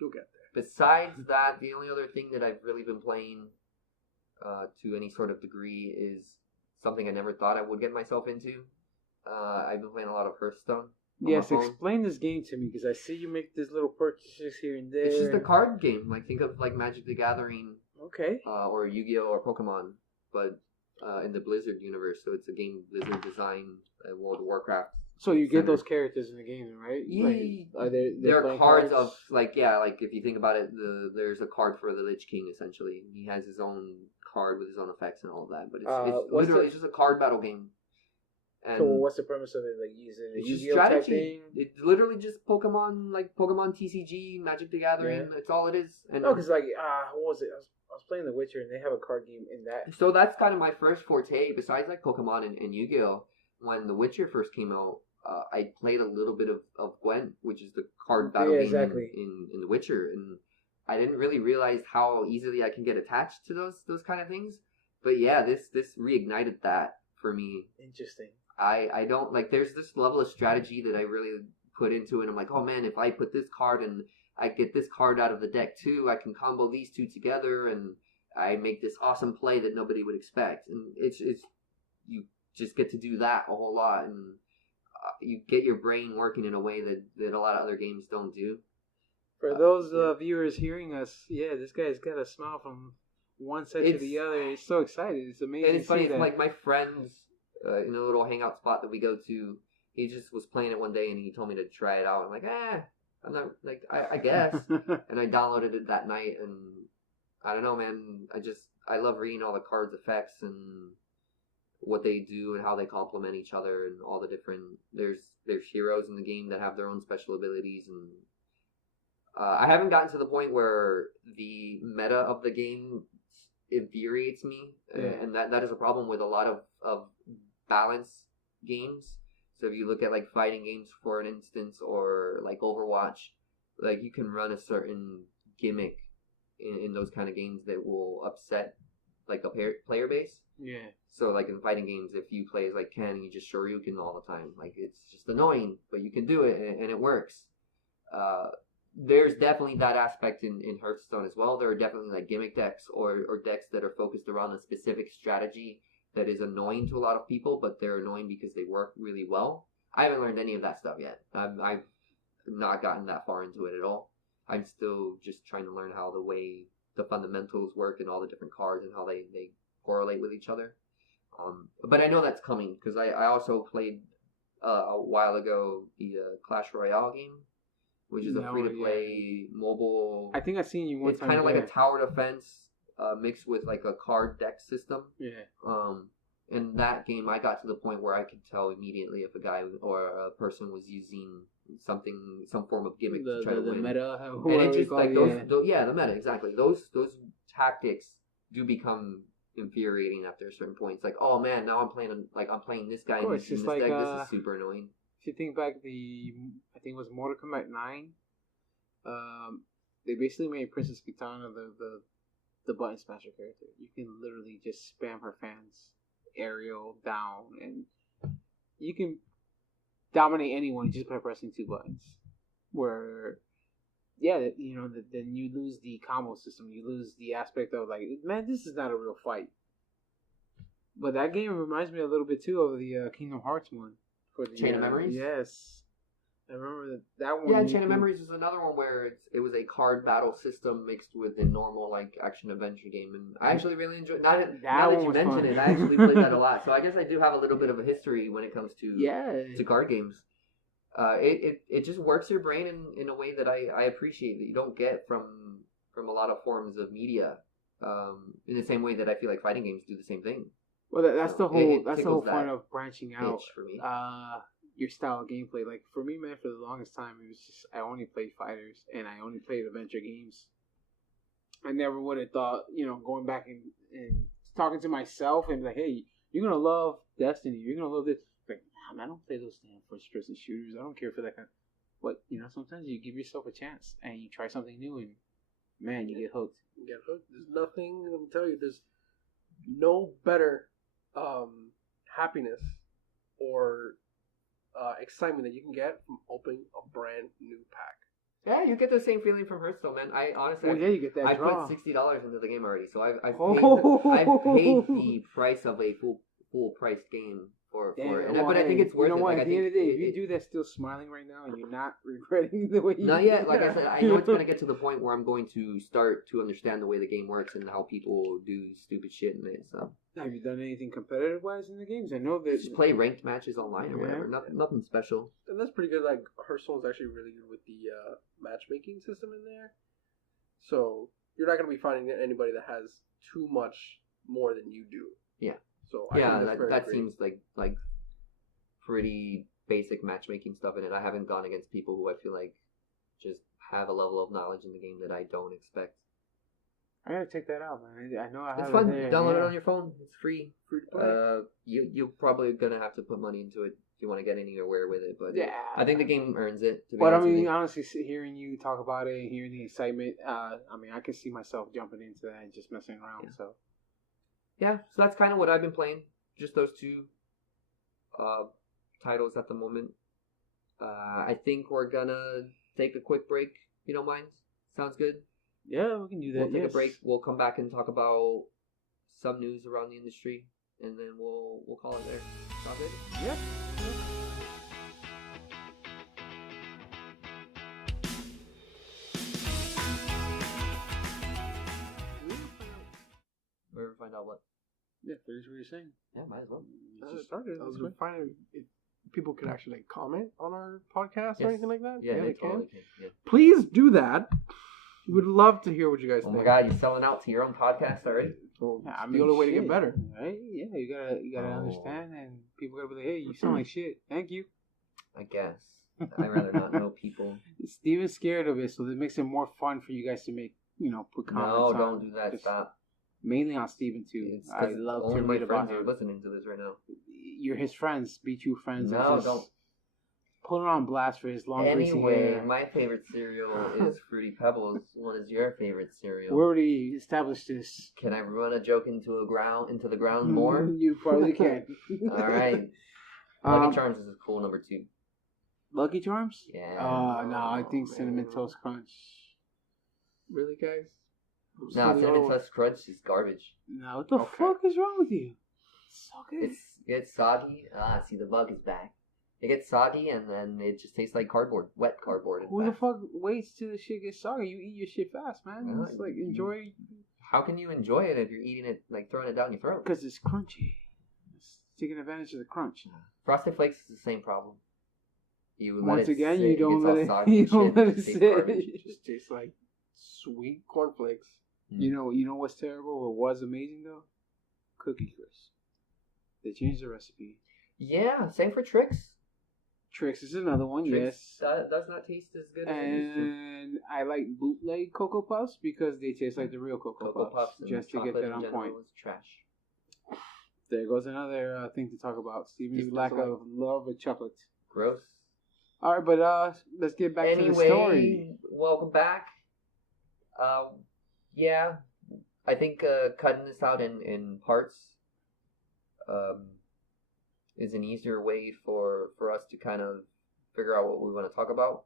You'll get there. Besides that, the only other thing that I've really been playing to any sort of degree is something I never thought I would get myself into. I've been playing a lot of Hearthstone. Yes, explain this game to me, because I see you make these little purchases here and there. It's just a card game. Like, think of like Magic the Gathering, Okay. or Yu-Gi-Oh or Pokemon, but in the Blizzard universe. So it's a game Blizzard designed, World of Warcraft. So you get Center. those characters in the game, right? Yeah. Like, are they? There are cards of like if you think about it, there's a card for the Lich King essentially. He has his own card with his own effects and all of that. But it's literally it's just a card battle game. And so what's the premise of it? Like using a it's just Yu-Gi-Oh type strategy. thing? It's literally just Pokemon, like Pokemon TCG, Magic the Gathering. Yeah. That's all it is. And No, because like what was it? I was playing The Witcher, and they have a card game in that. so that's kind of my first forte. Besides like Pokemon and Yu-Gi-Oh, when The Witcher first came out, I played a little bit of Gwent, which is the card battle game in The Witcher, and I didn't really realize how easily I can get attached to those kind of things. But yeah, this reignited that for me. Interesting. I don't like. There's this level of strategy that I really put into it. I'm like, oh man, if I put this card and I get this card out of the deck too, I can combo these two together, and I make this awesome play that nobody would expect. And it's you just get to do that a whole lot, and you get your brain working in a way that a lot of other games don't do. For those viewers hearing us, yeah, this guy's got a smile from one side to the other. He's so excited. It's amazing. And it's funny, it's like my friends in a little hangout spot that we go to, he just was playing it one day and he told me to try it out. I'm like, I'm not, like, I guess. And I downloaded it that night, and I don't know, man. I love reading all the cards' effects and what they do and how they complement each other, and all the different, there's heroes in the game that have their own special abilities, and I haven't gotten to the point where the meta of the game infuriates me, and that is a problem with a lot of balance games. So if you look at like fighting games, for an instance, or like Overwatch, like you can run a certain gimmick in those kind of games that will upset like a player base. Yeah. So like in fighting games, if you play as like Ken and you just Shoryuken all the time, like it's just annoying, but you can do it and it works. There's definitely that aspect in Hearthstone as well. There are definitely like gimmick decks or decks that are focused around a specific strategy that is annoying to a lot of people, but they're annoying because they work really well. I haven't learned any of that stuff yet. I've not gotten that far into it at all. I'm still just trying to learn how the fundamentals work and all the different cards and how they correlate with each other. But I know that's coming, because I also played a while ago the Clash Royale game, which is a free-to-play mobile. I think I've seen you one It's time. kind of like a tower defense mixed with like a card deck system. Yeah. In that game, I got to the point where I could tell immediately if a guy or a person was using some form of gimmick to try to win. The meta, and it just like those, the meta, exactly. Those tactics do become infuriating after a certain point. It's like, oh man, now I'm playing this guy in this deck. This is super annoying. If you think back, I think it was Mortal Kombat 9. They basically made Princess Kitana the button smasher character. You can literally just spam her fans, aerial down, and you can dominate anyone just by pressing 2 buttons. Where, then you lose the combo system. You lose the aspect of like, man, this is not a real fight. But that game reminds me a little bit too of the Kingdom Hearts one. For the Chain of Memories? Yes. I remember that one. Yeah, Chain of Memories is another one where it was a card battle system mixed with a normal like action adventure game, and I actually really enjoyed. Now that you mention it, I actually played that a lot. So I guess I do have a little bit of a history when it comes to card games. It just works your brain in a way that I appreciate, that you don't get from a lot of forms of media. In the same way that I feel like fighting games do the same thing. Well, that's the whole point of branching out. For me. Your style of gameplay. Like for me, man, for the longest time, it was just I only played fighters and I only played adventure games. I never would have thought, going back and talking to myself and like, hey, you're gonna love Destiny. You're gonna love this. Like, man, I don't play those damn first-person shooters. I don't care for that kind. But sometimes you give yourself a chance and you try something new, and man, you get hooked. You get hooked. There's nothing. Let me tell you, there's no better happiness or excitement that you can get from opening a brand new pack. Yeah, you get the same feeling from Hearthstone, man. I honestly, you get that I draw. put $60 into the game already, so I've paid the price of a full price game for it. But I think it's worth it. What? Like, at the end of the day, if you do that, still smiling right now, and you're not regretting the way you. Not yet. Like I said, I know it's gonna get to the point where I'm going to start to understand the way the game works and how people do stupid shit in it. So. Have you done anything competitive wise in the games? I know that just play ranked matches online or whatever. Nothing special. And that's pretty good. Like Hearthstone's actually really good with the matchmaking system in there. So you're not going to be finding anybody that has too much more than you do. Yeah. So that seems like pretty basic matchmaking stuff in it. I haven't gone against people who I feel like just have a level of knowledge in the game that I don't expect. I gotta check that out, man. I know I have it's fun. it there. Download it on your phone. It's free. Free to play. You're probably gonna have to put money into it if you want to get anywhere with it. But yeah, I think the game earns it. But I mean, honestly, hearing you talk about it, and hearing the excitement, I mean, I can see myself jumping into that and just messing around. Yeah. So yeah, so that's kind of what I've been playing. Just those two. titles at the moment. I think we're gonna take a quick break. If you don't mind, sounds good. Yeah, we can do that. We'll take a break. We'll come back and talk about some news around the industry, and then we'll call it there. Sound good? Yeah. We'll ever find out what? Yeah, finish what you're saying. Yeah, might as well. Just started. I was finding if people could actually comment on our podcast or anything like that. Yeah, they totally can. Yeah. Please do that. We would love to hear what you guys think. Oh my God, you're selling out to your own podcast already? Well, I the only way to shit, get better. Right? Yeah, you gotta understand, and people gotta be like, hey, you sound like shit. Thank you. I guess. I'd rather not know people. Steven's scared of it, so it makes it more fun for you guys to make, put comments on. No, don't do that. Stop. Mainly on Steven, too. I love only to my read about friends are him. listening to this right now. You're his friends. Be true friends. No, just don't. Put it on blast for his long greasy Anyway, hair. my favorite cereal is Fruity Pebbles. What is your favorite cereal? We already established this. Can I run a joke into the ground more? You probably can. All right. Lucky Charms is a cool number 2. Lucky Charms? Yeah. No, I think Cinnamon Toast Crunch. Really, guys? No, Cinnamon Toast Crunch is garbage. No, what the fuck is wrong with you? It's so good. It's soggy. See, the bug is back. It gets soggy, and then it just tastes like cardboard, wet cardboard. Who the fuck waits till the shit gets soggy? You eat your shit fast, man. It's like, enjoy. How can you enjoy it if you're eating it, like throwing it down your throat? Because it's crunchy. It's taking advantage of the crunch. Frosted Flakes is the same problem. You Once again, sit, you don't let it sit. It just tastes like sweet cornflakes. You know what's terrible? What was amazing though? Cookie Crisp. They changed the recipe. Yeah, same for Trix. Trix is another one. Trix yes. does not taste as good as it used to. And I like bootleg Cocoa Puffs because they taste like the real Cocoa Puffs. Just to get that on point. Trash. There goes another thing to talk about. Steven's lack of love of chocolate. Gross. All right, but let's get back to the story. Welcome back. Yeah, I think cutting this out in parts is an easier way for us to kind of figure out what we want to talk about.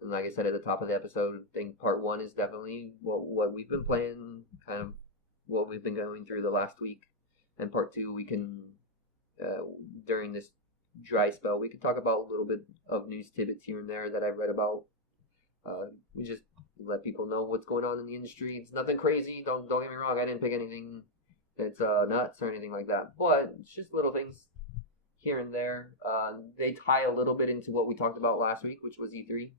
And like I said at the top of the episode, I think part 1 is definitely what we've been playing, kind of what we've been going through the last week. And part 2, we can, during this dry spell, we could talk about a little bit of news tidbits here and there that I've read about. We just let people know what's going on in the industry. It's nothing crazy. Don't get me wrong. I didn't pick anything that's nuts or anything like that. But it's just little things here and there. They tie a little bit into what we talked about last week, which was E3.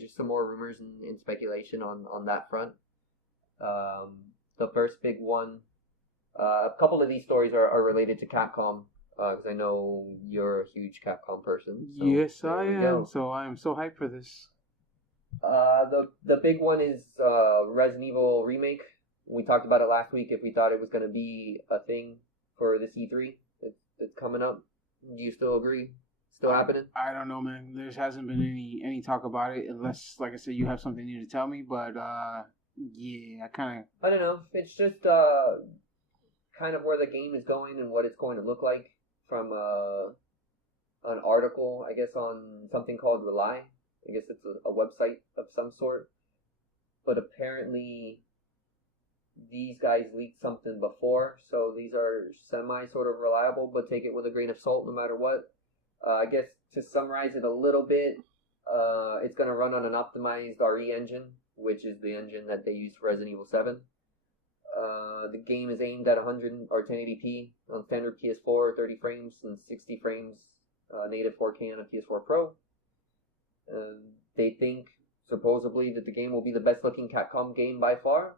Just some more rumors and speculation on that front. The first big one. A couple of these stories are related to Capcom. Because I know you're a huge Capcom person. So yes, I am. So I'm so hyped for this. The big one is Resident Evil Remake. We talked about it last week. If we thought it was going to be a thing for this E3 that's coming up, do you still agree? Still happening? I don't know, man. There hasn't been any talk about it, unless, like I said, you have something new to tell me. But yeah, I don't know. It's just kind of where the game is going and what it's going to look like from an article, I guess, on something called Rely. I guess it's a website of some sort. But apparently these guys leaked something before, so these are semi sort of reliable, but take it with a grain of salt no matter what. I guess to summarize it a little bit, it's going to run on an optimized RE engine, which is the engine that they used for Resident Evil 7. The game is aimed at 100 or 1080p on standard PS4, 30 frames, and 60 frames native 4K on a PS4 Pro. They think, supposedly, that the game will be the best looking Capcom game by far,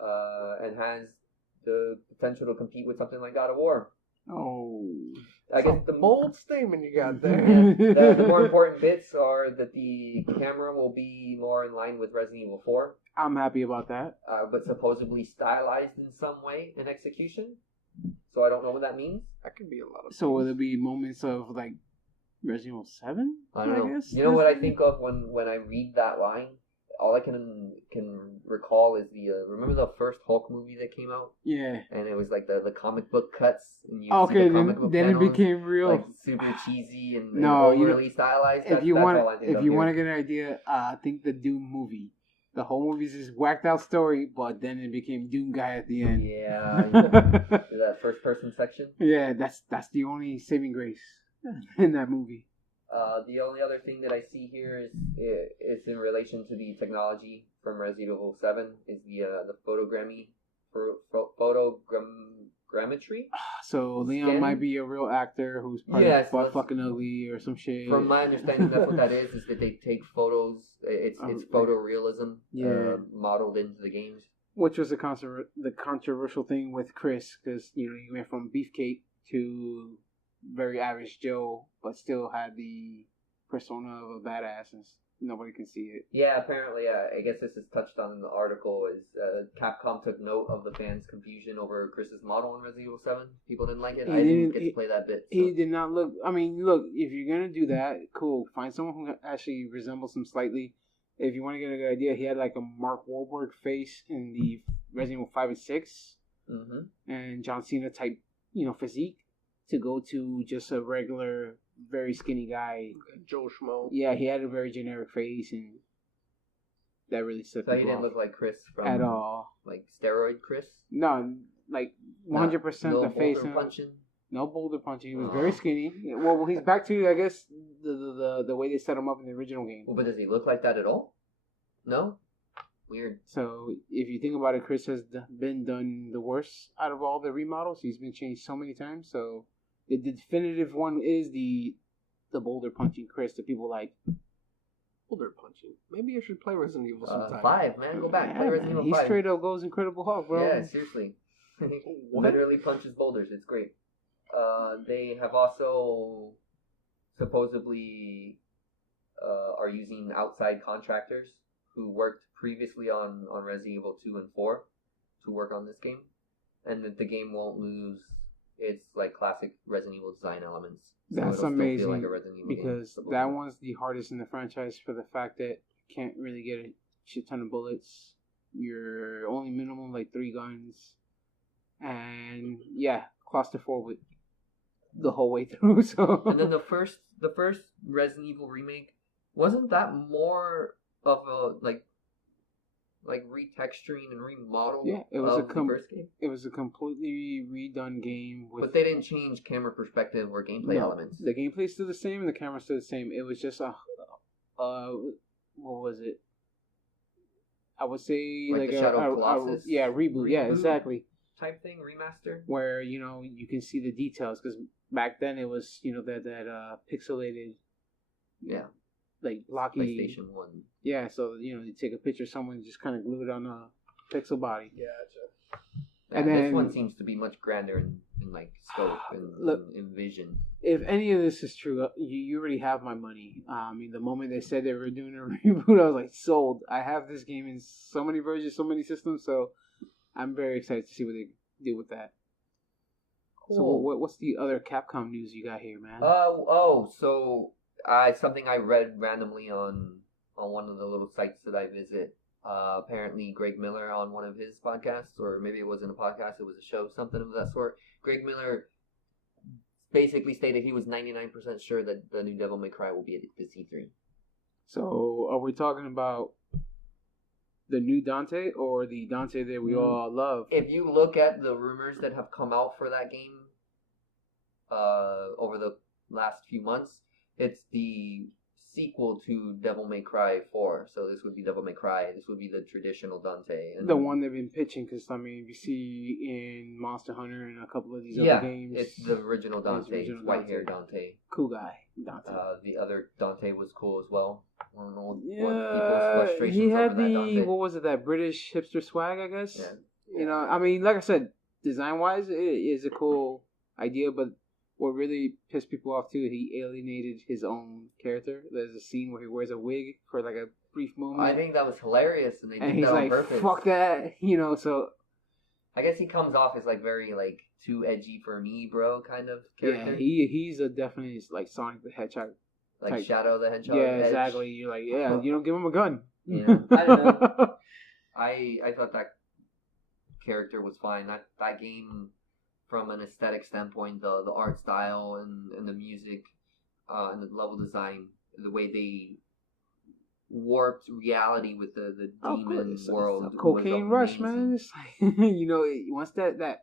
and has the potential to compete with something like God of War. Oh, I guess the bold statement you got there. The more important bits are that the camera will be more in line with Resident Evil 4. I'm happy about that. But supposedly stylized in some way in execution. So I don't know what that means. That could be a lot of. So will there be moments of like Resident Evil 7? I don't know. Guess? You know what I think of when I read that line? all I can recall is the remember the first Hulk movie that came out? Yeah. And it was like the comic book cuts, and you see Okay, the comic book then it panels, became real. like super cheesy and No, overly stylized. If you want to get an idea, I think the Doom movie. The whole movie's this whacked out story, but then it became Doom guy at the end. Yeah, that first person section. Yeah, that's the only saving grace in that movie. The only other thing that I see here is in relation to the technology from Resident Evil 7 is the photogrammetry. So Leon Scan? might be a real actor who's probably fucking ugly or some shit. From my understanding, that's what that is that they take photos. It's photorealism modeled into the games. Which was the controversial thing with Chris, because you went from Beefcake to very average Joe, but still had the persona of a badass, and nobody can see it. Yeah, apparently, I guess this is touched on in the article. Is Capcom took note of the fans' confusion over Chris's model in Resident Evil 7. People didn't like it. I didn't get to play that bit. So. He did not look. I mean, look, if you're gonna do that, cool. Find someone who actually resembles him slightly. If you want to get a good idea, he had like a Mark Wahlberg face in the Resident Evil 5 and 6, and John Cena type, physique. To go to just a regular, very skinny guy. Joe Schmo. Yeah, he had a very generic face, and that really stuck. So he didn't look like Chris from at all. Like steroid Chris. No, like 100% the face. Punching. No boulder punching. He was very skinny. Well, he's back to, I guess, the way they set him up in the original game. Well, but does he look like that at all? No. Weird. So if you think about it, Chris has been done the worst out of all the remodels. He's been changed so many times. So the definitive one is the boulder punching Chris that people like. Boulder punching. Maybe I should play Resident Evil sometime. 5, man. Go back. Play Resident Evil 5. He straight up goes Incredible Hulk, bro. Yeah, seriously. Literally punches boulders. It's great. They have also supposedly are using outside contractors who worked previously on Resident Evil 2 and 4 to work on this game, and that the game won't lose its like classic Resident Evil design elements. So That's amazing, feel like a Resident Evil because game, that one's the hardest in the franchise for the fact that you can't really get a shit ton of bullets. You're only minimum like 3 guns, and claustrophobic the whole way through. So and then the first Resident Evil remake, wasn't that more of a like retexturing and remodel? Yeah, it was the first game. It was a completely redone game. But they didn't change camera perspective or gameplay elements. The gameplay's still the same, and the camera's still the same. It was just what was it? I would say like the Shadow of Colossus. Reboot. Yeah, exactly. Type thing, remaster. Where you can see the details, because back then it was that pixelated. Yeah. Like blocky. PlayStation 1. Yeah, so you take a picture of someone and just kind of glue it on a pixel body. Gotcha. And then this one seems to be much grander in like scope and in vision. If any of this is true, you already have my money. I mean, the moment they said they were doing a reboot, I was like, sold. I have this game in so many versions, so many systems, so I'm very excited to see what they do with that. Cool. So what's the other Capcom news you got here, man? So something I read randomly on one of the little sites that I visit. Apparently, Greg Miller on one of his podcasts, or maybe it wasn't a podcast, it was a show, something of that sort. Greg Miller basically stated he was 99% sure that the new Devil May Cry will be at the C3. So, are we talking about the new Dante or the Dante that we all love? If you look at the rumors that have come out for that game over the last few months, it's the sequel to Devil May Cry 4. So this would be Devil May Cry. This would be the traditional Dante. And the one they've been pitching, because, I mean, you see in Monster Hunter and a couple of these other games. Yeah, it's the original Dante. It's white-haired Dante. Cool guy, Dante. The other Dante was cool as well. I don't know what people's frustrations he had over that Dante. What was it, that British hipster swag, I guess? Yeah. I mean, like I said, design-wise, it is a cool idea, but what really pissed people off too, he alienated his own character. There's a scene where he wears a wig for like a brief moment. I think that was hilarious, and they did that on purpose. He's like, "Fuck that," so. I guess he comes off as like very like too edgy for me, bro, kind of character. Yeah, he's a definitely like Sonic the Hedgehog, like type. Shadow the Hedgehog. Yeah, exactly. You're like, you don't give him a gun. Yeah, I don't know. I thought that character was fine. That game, from an aesthetic standpoint, the art style and the music, and the level design, the way they warped reality with the demon world. It's a cocaine was rush, amazing. man. It's like, once that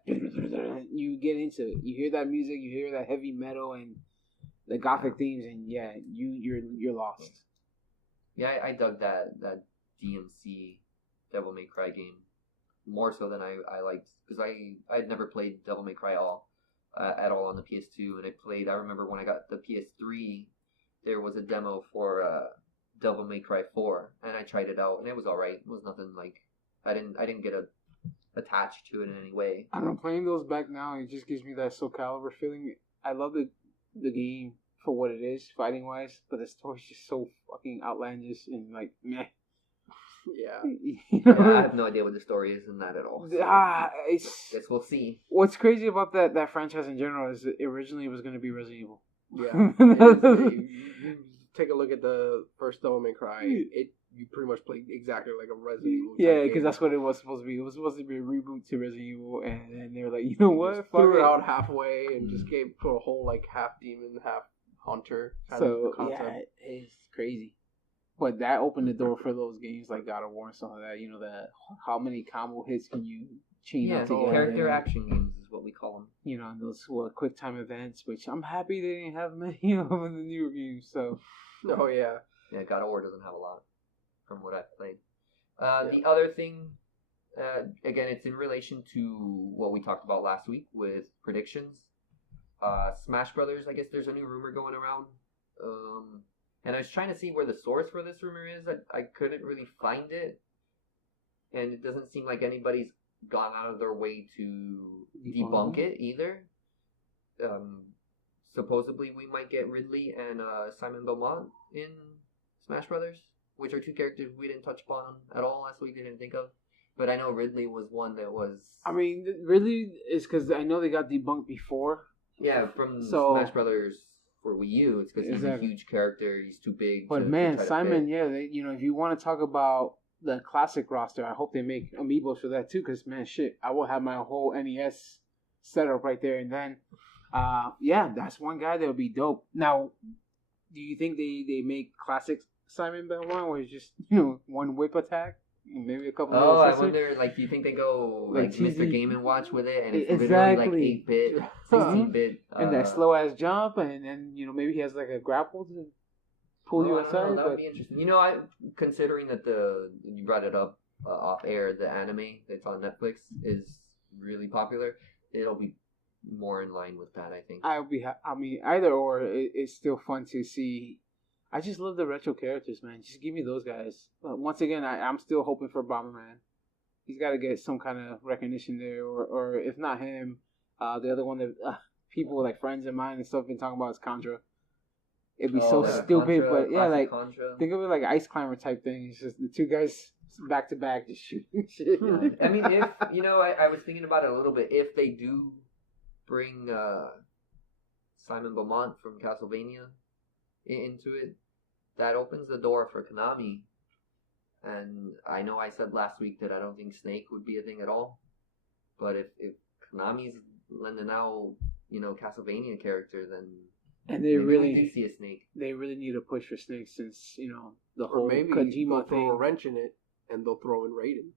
you get into it, you hear that music, you hear that heavy metal and the gothic themes, and yeah, you're lost. Yeah, I dug that DMC Devil May Cry game more so than I liked, because I had never played Devil May Cry at all on the PS2, and I remember when I got the PS3, there was a demo for Devil May Cry 4, and I tried it out, and it was alright. It was nothing like, I didn't get attached to it in any way. I don't know, playing those back now, it just gives me that Soul Calibur feeling. I love the game for what it is, fighting wise, but the story's just so fucking outlandish and like meh. Yeah. I have no idea what the story is in that at all. So guess we'll see. What's crazy about that franchise in general is that originally it was going to be Resident Evil. Yeah. You take a look at the first Devil May Cry. You pretty much played exactly like a Resident Evil. Yeah, because that's what it was supposed to be. It was supposed to be a reboot to Resident Evil, and then they were like, you know what? Just threw it out halfway and just put a whole like half demon, half hunter kind of concept. Yeah, it's crazy. But that opened the door for those games like God of War and stuff like that. That how many combo hits can you chain up together? Character action games is what we call them. And those quick time events, which I'm happy they didn't have many of them in the newer games. So. Oh yeah. Yeah, God of War doesn't have a lot from what I've played. The other thing, again, it's in relation to what we talked about last week with predictions. Smash Brothers, I guess there's a new rumor going around. And I was trying to see where the source for this rumor is. I couldn't really find it. And it doesn't seem like anybody's gone out of their way to debunk it either. Supposedly we might get Ridley and Simon Belmont in Smash Brothers, which are two characters we didn't touch upon at all last week. I didn't think of. But I know Ridley was one that was... I mean, Ridley is because I know they got debunked before. Yeah, from Smash Brothers for Wii U. It's because he's a huge character. He's too big. But man, Simon, if you want to talk about the classic roster, I hope they make amiibos for that too. Because man, shit, I will have my whole NES setup right there. And then, that's one guy that would be dope. Now, do you think they make classic Simon Belmont, where it's just one whip attack? Maybe a couple. Oh, I wonder. Like, do you think they go like Mr. Game and Watch with it, and it's exactly literally like 8-bit, 16-bit, and that slow ass jump, and then maybe he has like a grapple to pull you aside. That would be interesting. I considering that you brought it up off air, the anime that's on Netflix is really popular. It'll be more in line with that, I think. I mean, either or, it's still fun to see. I just love the retro characters, man. Just give me those guys. Once again, I'm still hoping for Bomberman. He's got to get some kind of recognition there, or if not him, the other one that people like friends of mine and stuff been talking about is Contra. It'd be so stupid, Contra, but yeah, like Contra. Think of it like an ice climber type thing. It's just the two guys back to back just shooting shit. Yeah. I mean, if I was thinking about it a little bit. If they do bring Simon Beaumont from Castlevania into it, that opens the door for Konami. And I know I said last week that I don't think Snake would be a thing at all. But if Konami's lending out, Castlevania character, then and they really do see a Snake. They really need a push for Snake since the whole maybe Kojima throw thing. a wrench in it and they'll throw in Raiden.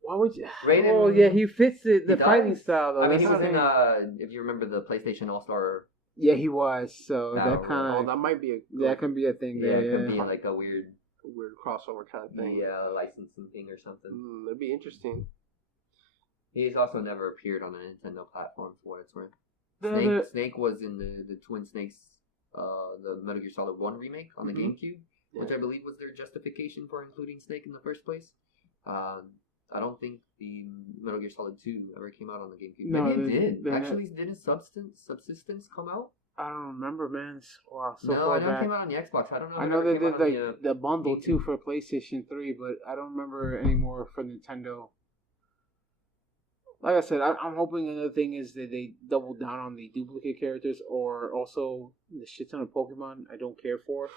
Why would you? Raiden, oh yeah, he fits the fighting style though. I mean, he was in if you remember the PlayStation All-Star. Yeah, he was. So that kind of that might be that can be a thing. Yeah, there, it could be like a weird crossover kind of thing. Yeah, licensing thing or something. That'd be interesting. He's also never appeared on a Nintendo platform for what it's worth. Snake was in the Twin Snakes, the Metal Gear Solid 1 remake on the GameCube, which I believe was their justification for including Snake in the first place. I don't think the Metal Gear Solid 2 ever came out on the GameCube. No, maybe it did. Actually, didn't Subsistence come out? I don't remember, man. Wow, so no, far I know back. it came out on the Xbox. I don't know. I know they did like the bundle too for PlayStation 3, but I don't remember anymore for Nintendo. Like I said, I'm hoping another thing is that they double down on the duplicate characters, or also the shit ton of Pokemon I don't care for.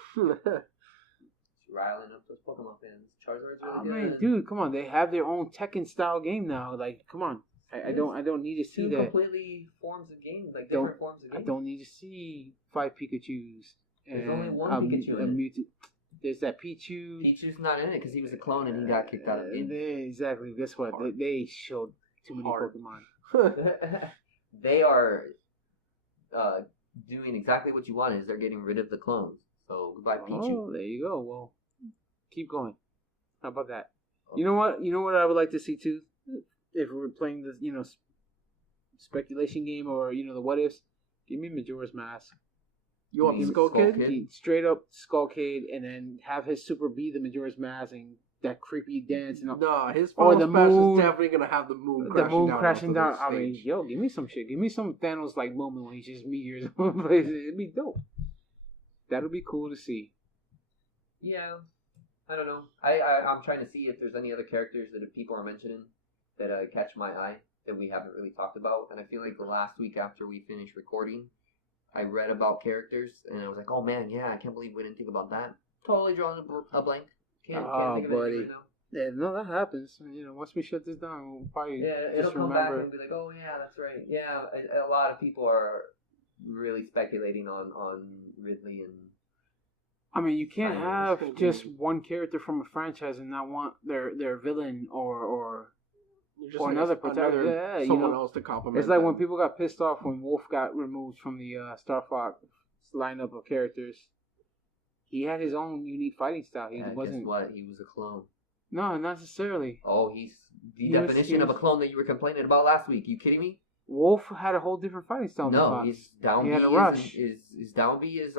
riling up those Pokemon fans. Charizard's really I good. mean, dude, come on. They have their own Tekken style game now. Like, come on. I don't need to see Two that. completely forms of games, like different forms of games. I don't need to see 5 Pikachus. There's only one Pikachu in it. There's that Pichu. Pichu's not in it because he was a clone and he got kicked out of the game. Exactly. Guess what? They showed too many Pokemon. They are doing exactly what you want. Is they're getting rid of the clones. So goodbye, Pichu. Oh, there you go. Well, keep going. How about that? You know what? You know what I would like to see too. If we're playing this, speculation game or the what ifs, give me Majora's Mask. You want the Skull Kid? Straight up Skull Kid, and then have his super be the Majora's Mask and that creepy dance and all. No, his final smash is definitely gonna have the moon crashing down. I mean, yo, give me some shit. Give me some Thanos like moment when he just meteors over places. It'd be dope. That'll be cool to see. Yeah, I don't know. I'm trying to see if there's any other characters that people are mentioning that catch my eye that we haven't really talked about. And I feel like the last week after we finished recording, I read about characters and I was like, oh man, yeah, I can't believe we didn't think about that. Totally drawing a blank. Can't think of anything right now. Yeah, no, that happens. Once we shut this down, we'll probably it'll come back and be like, oh yeah, that's right. Yeah, a lot of people are really speculating on Ridley and. I mean, you can't have just one character from a franchise and not want their villain or another protagonist. Yeah, someone else to complement. It's like when people got pissed off when Wolf got removed from the Star Fox lineup of characters. He had his own unique fighting style. He wasn't. Guess what? He was a clone. No, not necessarily. Oh, he's the definition of a clone that you were complaining about last week. You kidding me? Wolf had a whole different fighting style. No, his down B is down B is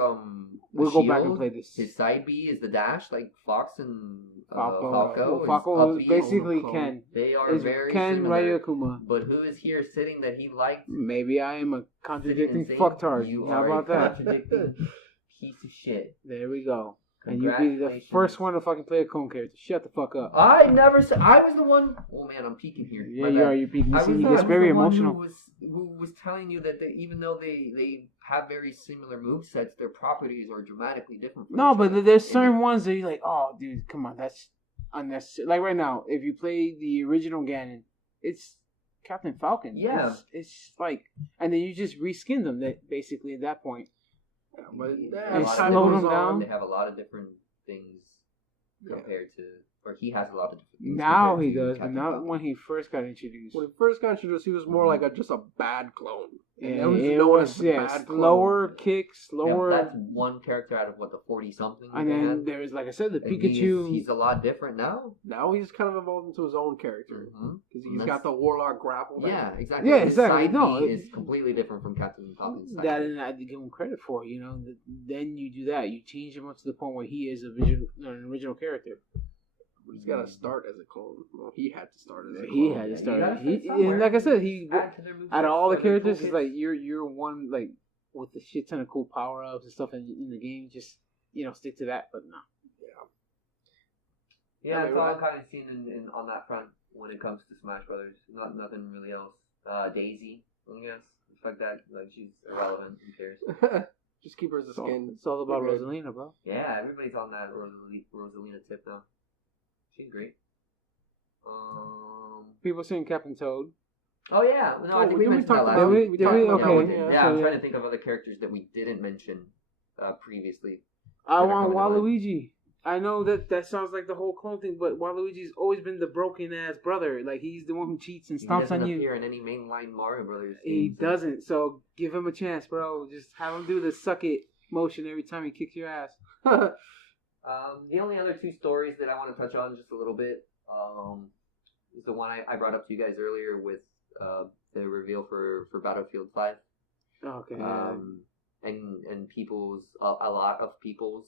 We'll go back and play this. His side B is the dash, like Fox and Falco. Falco is basically Ken. They are very Ken similar. Ryukuma. But who is here sitting that he liked? Maybe I am a contradicting fucktard. How about that? Contradicting piece of shit. There we go. And you be the first one to fucking play a clone character. Shut the fuck up. I never said. I was the one. Oh man, I'm peeking here. Yeah, you are. You're peeking. He gets very emotional. Who was telling you that even though they have very similar movesets, their properties are dramatically different. No, but there's certain ones that you're like, oh, dude, come on, that's unnecessary. Like right now, if you play the original Ganon, it's Captain Falcon. Yeah, it's like, and then you just reskin them. Basically at that point. And slow them down. They have a lot of different things compared to, or he has a lot of different things. Now he does, but not when he first got introduced. When he first got introduced, he was more like just a bad clone. Yeah, it was slower kicks, slower. Yeah, that's one character out of the 40-something. And then there's, like I said, the Pikachu. He's a lot different now. Now he's kind of evolved into his own character because he's got the Warlock grapple. Yeah, exactly. Yeah, exactly. No, it's completely different from Captain Falcon's side. That and I give him credit for. Then you do that. You change him up to the point where he is an original character. He's got to start as a clone. Well, he had to start as a clone. He had to start. And like I said, out of all the characters, it's like you're one like with the shit ton of cool power ups and stuff in the game. Just stick to that. But no. Yeah, that's all I'm kind of seeing in on that front when it comes to Smash Brothers. Nothing really else. Daisy, I guess. Fuck that. Like she's irrelevant. Who cares? Just keep her as a skin. It's all about Rosalina, bro. Yeah, everybody's on that Rosalina tip now. She's great. People saying Captain Toad. Oh yeah, no, I think we mentioned that last week. Okay. Yeah, I'm trying to think of other characters that we didn't mention previously. I want Waluigi. I know that sounds like the whole clone thing, but Waluigi's always been the broken ass brother. Like he's the one who cheats and stomps on you. He doesn't appear in any mainline Mario Brothers games. He doesn't. So give him a chance, bro. Just have him do the suck it motion every time he kicks your ass. The only other two stories that I want to touch on just a little bit is the one I brought up to you guys earlier with the reveal for Battlefield 5. Okay. And a lot of people's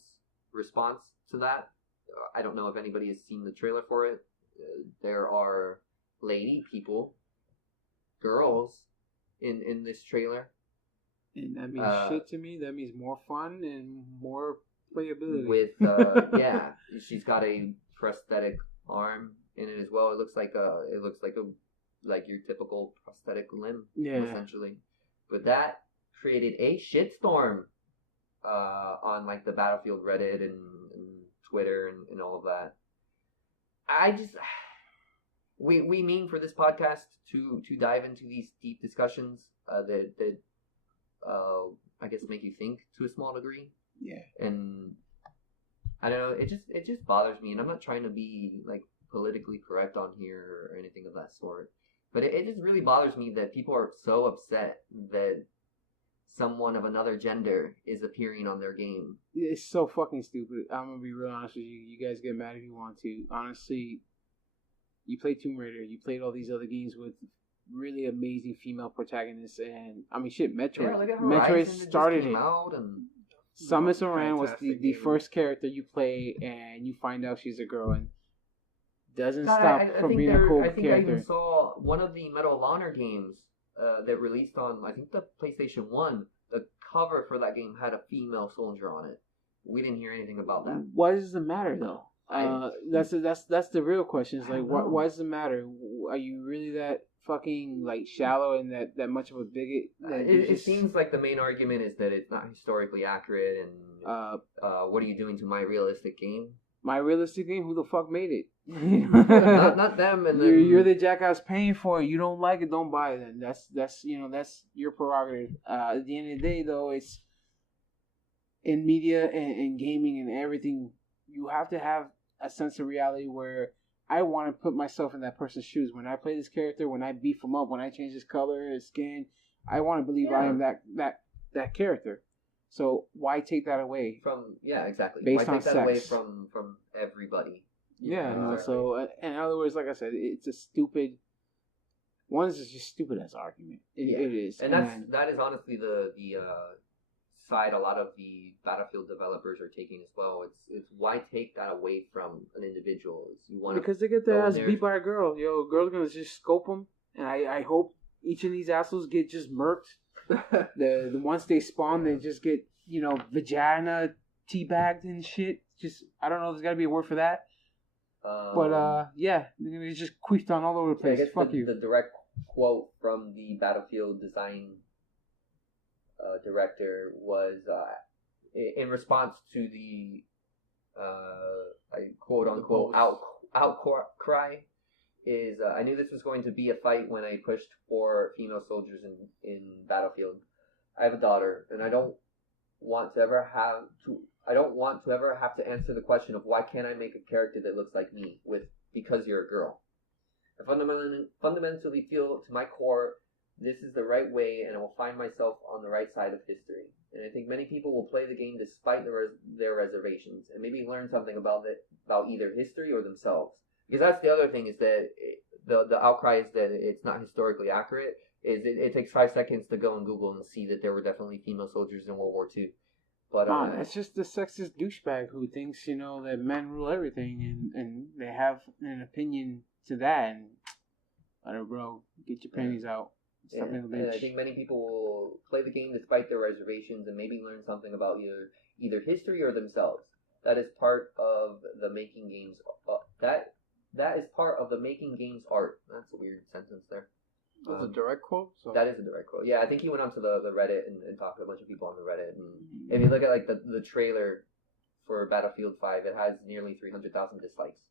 response to that. I don't know if anybody has seen the trailer for it. There are girls in this trailer. And that means shit to me. That means more fun and more playability. With she's got a prosthetic arm in it as well. It looks like your typical prosthetic limb, essentially. But that created a shitstorm on like the Battlefield Reddit and Twitter and all of that. I just we mean for this podcast to dive into these deep discussions that I guess make you think to a small degree. Yeah. And I don't know, it just bothers me, and I'm not trying to be like politically correct on here or anything of that sort. But it just really bothers me that people are so upset that someone of another gender is appearing on their game. It's so fucking stupid. I'm gonna be real honest with you. You guys get mad if you want to. Honestly, you played Tomb Raider. You played all these other games with really amazing female protagonists, and I mean, shit, Metroid. Yeah, look at Metroid Horizon started just came it. out and Samus Aran was the Fantastic game. first character you play, and you find out she's a girl, and doesn't God, stop I from think being a cool I think I character. even saw one of the Medal of Honor games that released on, I think, the PlayStation 1. The cover for that game had a female soldier on it. We didn't hear anything about that. Why does it matter though? That's the real question. It's like, why does it matter? Are you really that fucking like shallow and that much of a bigot? It seems like the main argument is that it's not historically accurate, and what are you doing to my realistic game? My realistic game? Who the fuck made it? not them. And then you're the jackass paying for it. You don't like it, don't buy it. Then that's your prerogative. At the end of the day, though, it's in media and gaming and everything. You have to have a sense of reality where I want to put myself in that person's shoes. When I play this character, when I beef him up, when I change his color, his skin, I want to believe I am that character. So why take that away from? Yeah, exactly. Based why on take that sex. away from everybody? Yeah, no. Exactly. So in other words, like I said, it's a stupid. One is just stupid as argument. It is, and that is honestly the side a lot of the Battlefield developers are taking as well. It's why take that away from an individual? You want because they get their ass beat by a girl. Yo, a girl's gonna just scope them, and I hope each of these assholes get just murked. the ones they spawn, they just get vagina teabagged and shit. Just I don't know. There's got to be a word for that. But yeah, they're gonna just queefed on all over the place. I guess Fuck you. The direct quote from the Battlefield design director was in response to the quote unquote outcry. Is I knew this was going to be a fight when I pushed for female soldiers in Battlefield. I have a daughter, and I don't want to ever have to answer the question of why can't I make a character that looks like me because you're a girl. I fundamentally feel to my core this is the right way, and I will find myself on the right side of history. And I think many people will play the game despite their reservations, and maybe learn something about either history or themselves. Because that's the other thing, is that the outcry is that it's not historically accurate. Is it takes 5 seconds to go on Google and see that there were definitely female soldiers in World War II. But it's just the sexist douchebag who thinks that men rule everything, and they have an opinion to that. And whatever, bro, get your panties out. Stop being a bitch. And I think many people will play the game despite their reservations and maybe learn something about either history or themselves. That is part of the making games. That is part of the making games art. That's a weird sentence there. That's a direct quote? So. That is a direct quote. Yeah, I think he went onto the Reddit and talked to a bunch of people on the Reddit. And if you look at like the trailer for Battlefield 5, it has nearly 300,000 dislikes.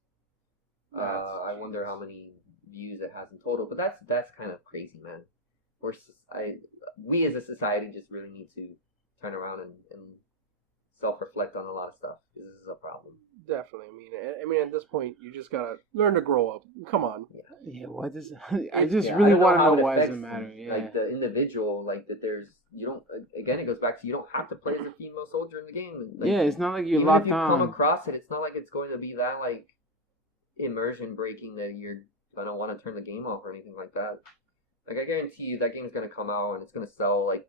I wonder how many views it has in total. But that's kind of crazy, man. We as a society just really need to turn around and self-reflect on a lot of stuff, because this is a problem. Definitely. I mean, at this point, you just gotta learn to grow up. Come on. Yeah. Why does I just really want to know why it doesn't matter? Yeah. Like the individual, like that. You don't. Again, it goes back to you don't have to play as a female soldier in the game. Like, yeah, it's not like you're even locked if you on. come across it, it's not like it's going to be that like immersion breaking that you're gonna want to turn the game off or anything like that. Like I guarantee you, that game's gonna come out and it's gonna sell like,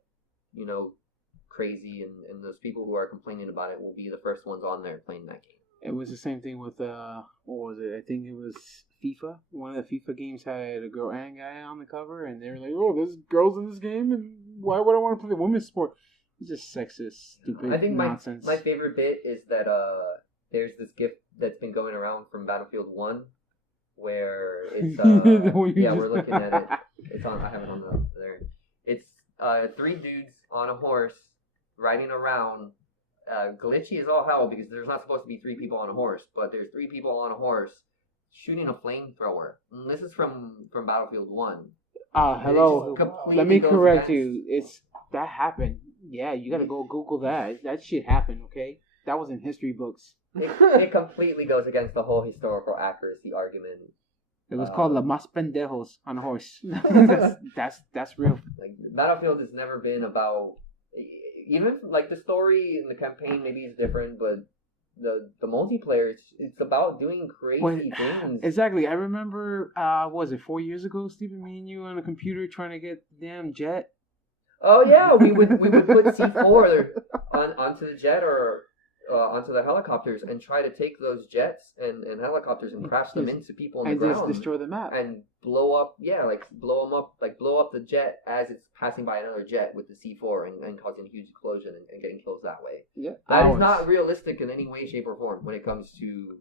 crazy, and those people who are complaining about it will be the first ones on there playing that game. It was the same thing with what was it? I think it was FIFA. One of the FIFA games had a girl and guy on the cover, and they were like, "Oh, there's girls in this game, and why would I want to play the women's sport?" It's just sexist, stupid I think nonsense. my favorite bit is that there's this GIF that's been going around from Battlefield 1 where it's we're looking at it. It's on. I have it on there. It's 3 dudes on a horse riding around glitchy as all hell because there's not supposed to be 3 people on a horse, but there's 3 people on a horse shooting a flamethrower. And this is from Battlefield 1. Hello. Let me correct you. That happened. Yeah, you gotta go Google that. That shit happened, okay? That was in history books. It completely goes against the whole historical accuracy argument. It was called La Mas Pendejos on a horse. that's real. Like Battlefield has never been about even like the story and the campaign maybe is different, but the multiplayer it's about doing crazy things. Exactly. I remember was it 4 years ago, Stephen, me and you on a computer trying to get the damn jet. Oh yeah, we would put C4 onto the jet or onto the helicopters and try to take those jets and helicopters and crash them into people on the ground and just destroy the map and blow up blow them up, like blow up the jet as it's passing by another jet with the C4 and causing a huge explosion and getting kills that way. Yeah, that is not realistic in any way, shape, or form when it comes to.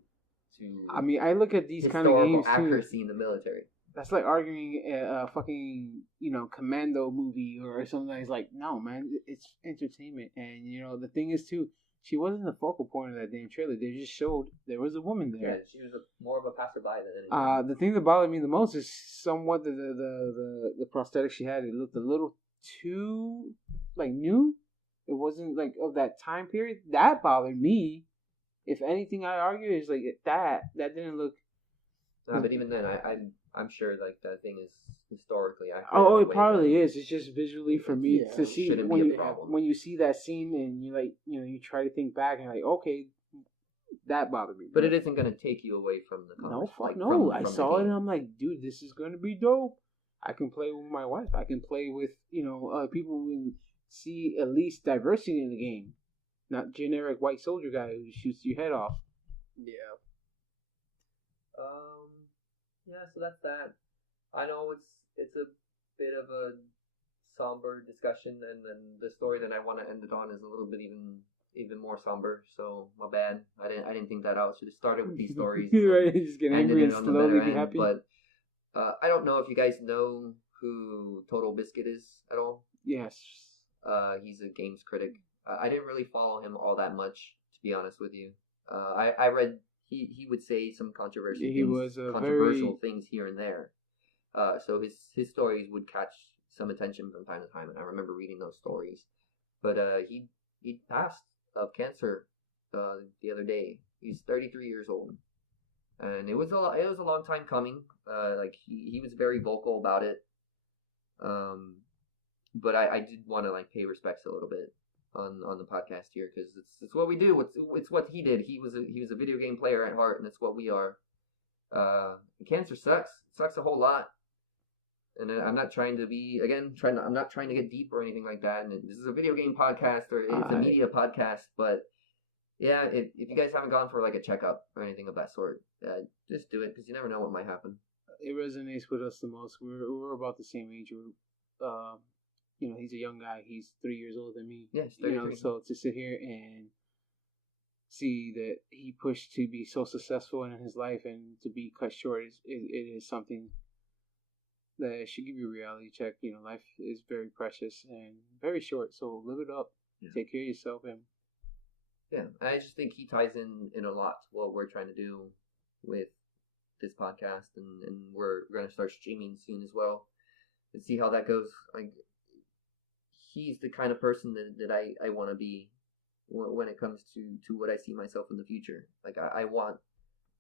I mean, I look at these kind of games too. Accuracy in the military. That's like arguing a fucking, Commando movie or something that's like, no, man, it's entertainment. And, the thing is, too, she wasn't the focal point of that damn trailer. They just showed there was a woman there. Yeah, she was more of a passerby than anything. The thing that bothered me the most is somewhat the prosthetic she had. It looked a little too, new. It wasn't, of that time period. That bothered me. If anything, I argue is, that didn't look... but even then, I'm sure that thing is historically accurate. Oh, it probably is. It's just visually for me to see when you see that scene and you try to think back and you're like, okay, that bothered me. But it isn't going to take you away from the comics. No. I saw it and I'm like, dude, this is going to be dope. I can play with my wife. I can play with people who see at least diversity in the game, not generic white soldier guy who shoots your head off. Yeah. Yeah, so that's that. I know it's a bit of a somber discussion, and then the story that I want to end it on is a little bit even more somber. So my bad. I didn't think that out. Should have started with these stories. Right, just get angry and slowly be happy. But I don't know if you guys know who Total Biscuit is at all. Yes. He's a games critic. I didn't really follow him all that much, to be honest with you. I read. He would say some controversial things here and there. So his stories would catch some attention from time to time, and I remember reading those stories. But he passed of cancer the other day. He's 33 years old, and it was a long time coming. He was very vocal about it. But I did want to pay respects a little bit on the podcast here because it's what we do. It's what he did. He was a video game player at heart, and it's what we are. Cancer sucks. It sucks a whole lot. And I'm not trying to be I'm not trying to get deep or anything like that. And this is a video game podcast or it's a media podcast, but yeah, if you guys haven't gone for a checkup or anything of that sort, just do it because you never know what might happen. It resonates with us the most. We're about the same age group. He's a young guy. He's 3 years older than me. Yeah, 33. So to sit here and see that he pushed to be so successful in his life and to be cut short it is something that should give you a reality check. Life is very precious and very short, so live it up. Yeah. Take care of yourself, and yeah, I just think he ties in a lot to what we're trying to do with this podcast, and we're going to start streaming soon as well and see how that goes. He's the kind of person that I want to be when it comes to what I see myself in the future.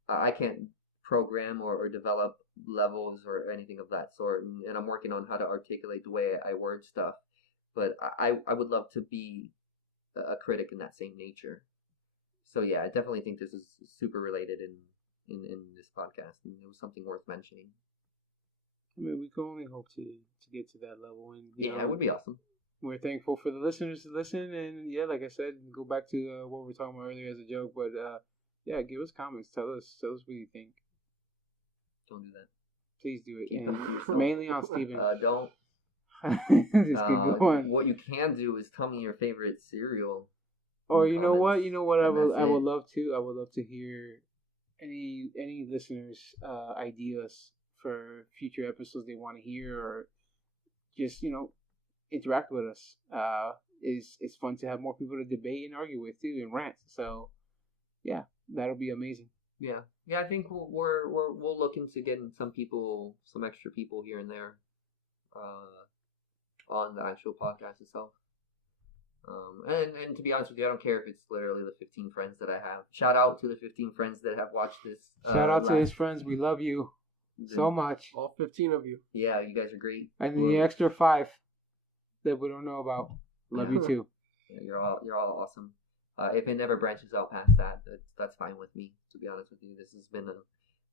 I can't program or develop levels or anything of that sort, and I'm working on how to articulate the way I word stuff, but I would love to be a critic in that same nature. So yeah, I definitely think this is super related in this podcast, and it was something worth mentioning. I mean, we can only hope to get to that level, and it would be awesome. We're thankful for the listeners to listen, and yeah, like I said, go back to what we were talking about earlier as a joke, but yeah, give us comments, tell us what you think. Don't do that. Please do it, and mainly on Steven. Don't. Just keep going. What you can do is tell me your favorite cereal. Or you know what? I would love to hear any listeners' ideas for future episodes they want to hear, or just interact with us. It's fun to have more people to debate and argue with too and rant. So yeah, that'll be amazing. Yeah. I think we'll look into getting some extra people here and there, on the actual podcast itself. And to be honest with you, I don't care if it's literally the 15 friends that I have. Shout out to the 15 friends that have watched this. Shout out to his friends. We love you so much. All 15 of you. Yeah, you guys are great. And the extra 5 that we don't know about. Love you too. Yeah, you're all awesome. If it never branches out past that, that's fine with me. To be honest with you, this has been a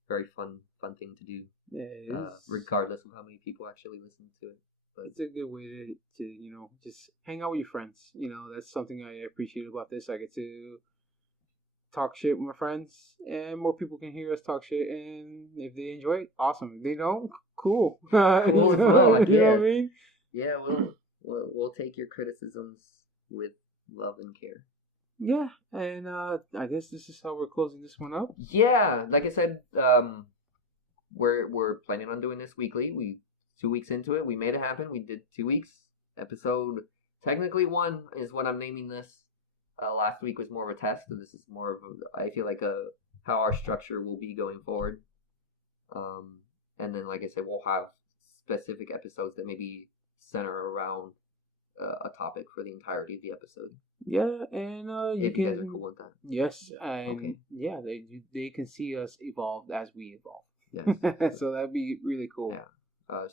very fun thing to do. Yeah, regardless of how many people actually listen to it. But it's a good way to just hang out with your friends. That's something I appreciate about this. I get to talk shit with my friends, and more people can hear us talk shit. And if they enjoy it, awesome. If they don't, cool. Cool as well, you know what I mean? Yeah, we'll take your criticisms with love and care. Yeah, and I guess this is how we're closing this one up. Yeah, like I said, we're planning on doing this weekly. 2 weeks into it, we made it happen. We did 2 weeks. Episode technically 1 is what I'm naming this. Last week was more of a test, and this is more of I feel like how our structure will be going forward. And then, like I said, we'll have specific episodes that maybe center around a topic for the entirety of the episode. Yeah, and you guys are cool with that. Yes, and okay. Yeah, they can see us evolve as we evolve. Yes. So that'd be really cool. Yeah.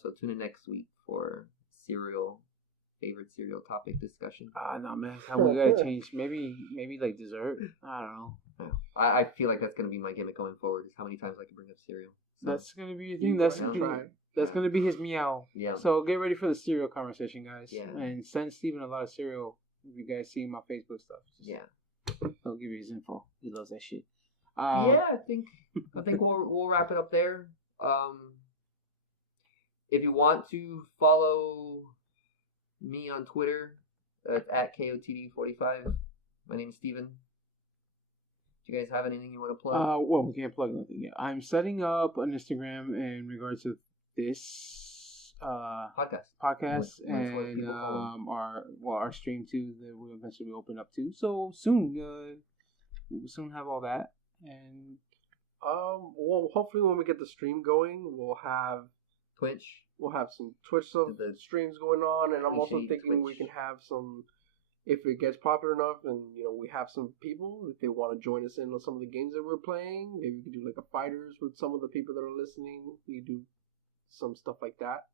So tune in next week for favorite cereal topic discussion. No, man, we gotta change. Maybe like dessert. I don't know. Yeah. I feel like that's gonna be my gimmick going forward. Is how many times I can bring up cereal. So, that's gonna be a thing. That's gonna be his meow. Yeah. So get ready for the cereal conversation, guys. Yeah. And send Steven a lot of cereal. If you guys see my Facebook stuff. I'll give you his info. He loves that shit. Yeah, I think we'll wrap it up there. If you want to follow me on Twitter, it's at KOTD45. My name is Steven. Do you guys have anything you want to plug? Well, we can't plug nothing yet. I'm setting up an Instagram in regards to this podcast and our stream too that we'll eventually open up to. So soon, we'll soon have all that. And well, hopefully when we get the stream going, we'll have Twitch. We'll have some Twitch streams going on, and I'm also thinking Twitch. We can have some, if it gets popular enough, and we have some people if they want to join us in on some of the games that we're playing. Maybe we could do like a fighters with some of the people that are listening. We could do some stuff like that.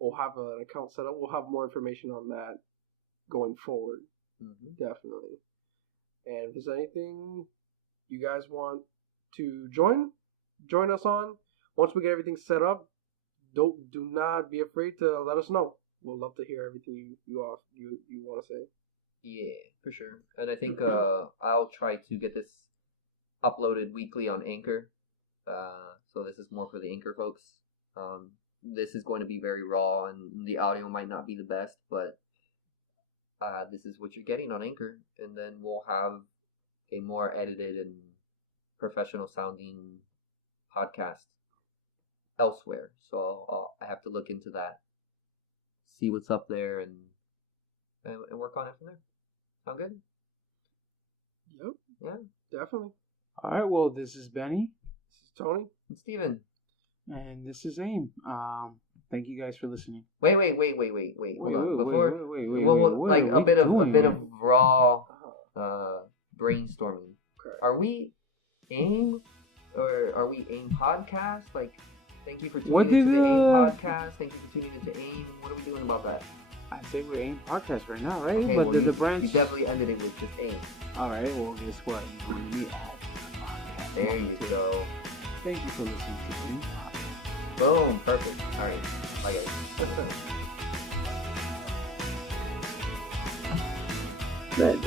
We'll have an account set up. We'll have more information on that going forward. Mm-hmm. Definitely. And if there's anything you guys want to join us on, once we get everything set up, do not be afraid to let us know. We'll love to hear everything you want to say. Yeah, for sure. And I think I'll try to get this uploaded weekly on Anchor. So this is more for the Anchor folks. This is going to be very raw, and the audio might not be the best, but this is what you're getting on Anchor. And then we'll have a more edited and professional sounding podcast elsewhere. So I have to look into that, see what's up there, and work on it from there. Sound good? Yep. Yeah. Definitely. All right. Well, this is Benny. This is Tony. And Steven. And this is AIM. Thank you guys for listening. Wait. Wait, a bit of raw brainstorming. Okay. Are we AIM or are we AIM podcast? Like, thank you for tuning into the AIM podcast. Thank you for tuning into AIM. What are we doing about that? I say we're AIM podcast right now, right? Okay, but well, the branch. You definitely ended it with just AIM. All right. Well, guess what? You're going to be at podcast. There you go. Thank you for listening to AIM. Boom. Perfect. All right. Bye, guys. Good.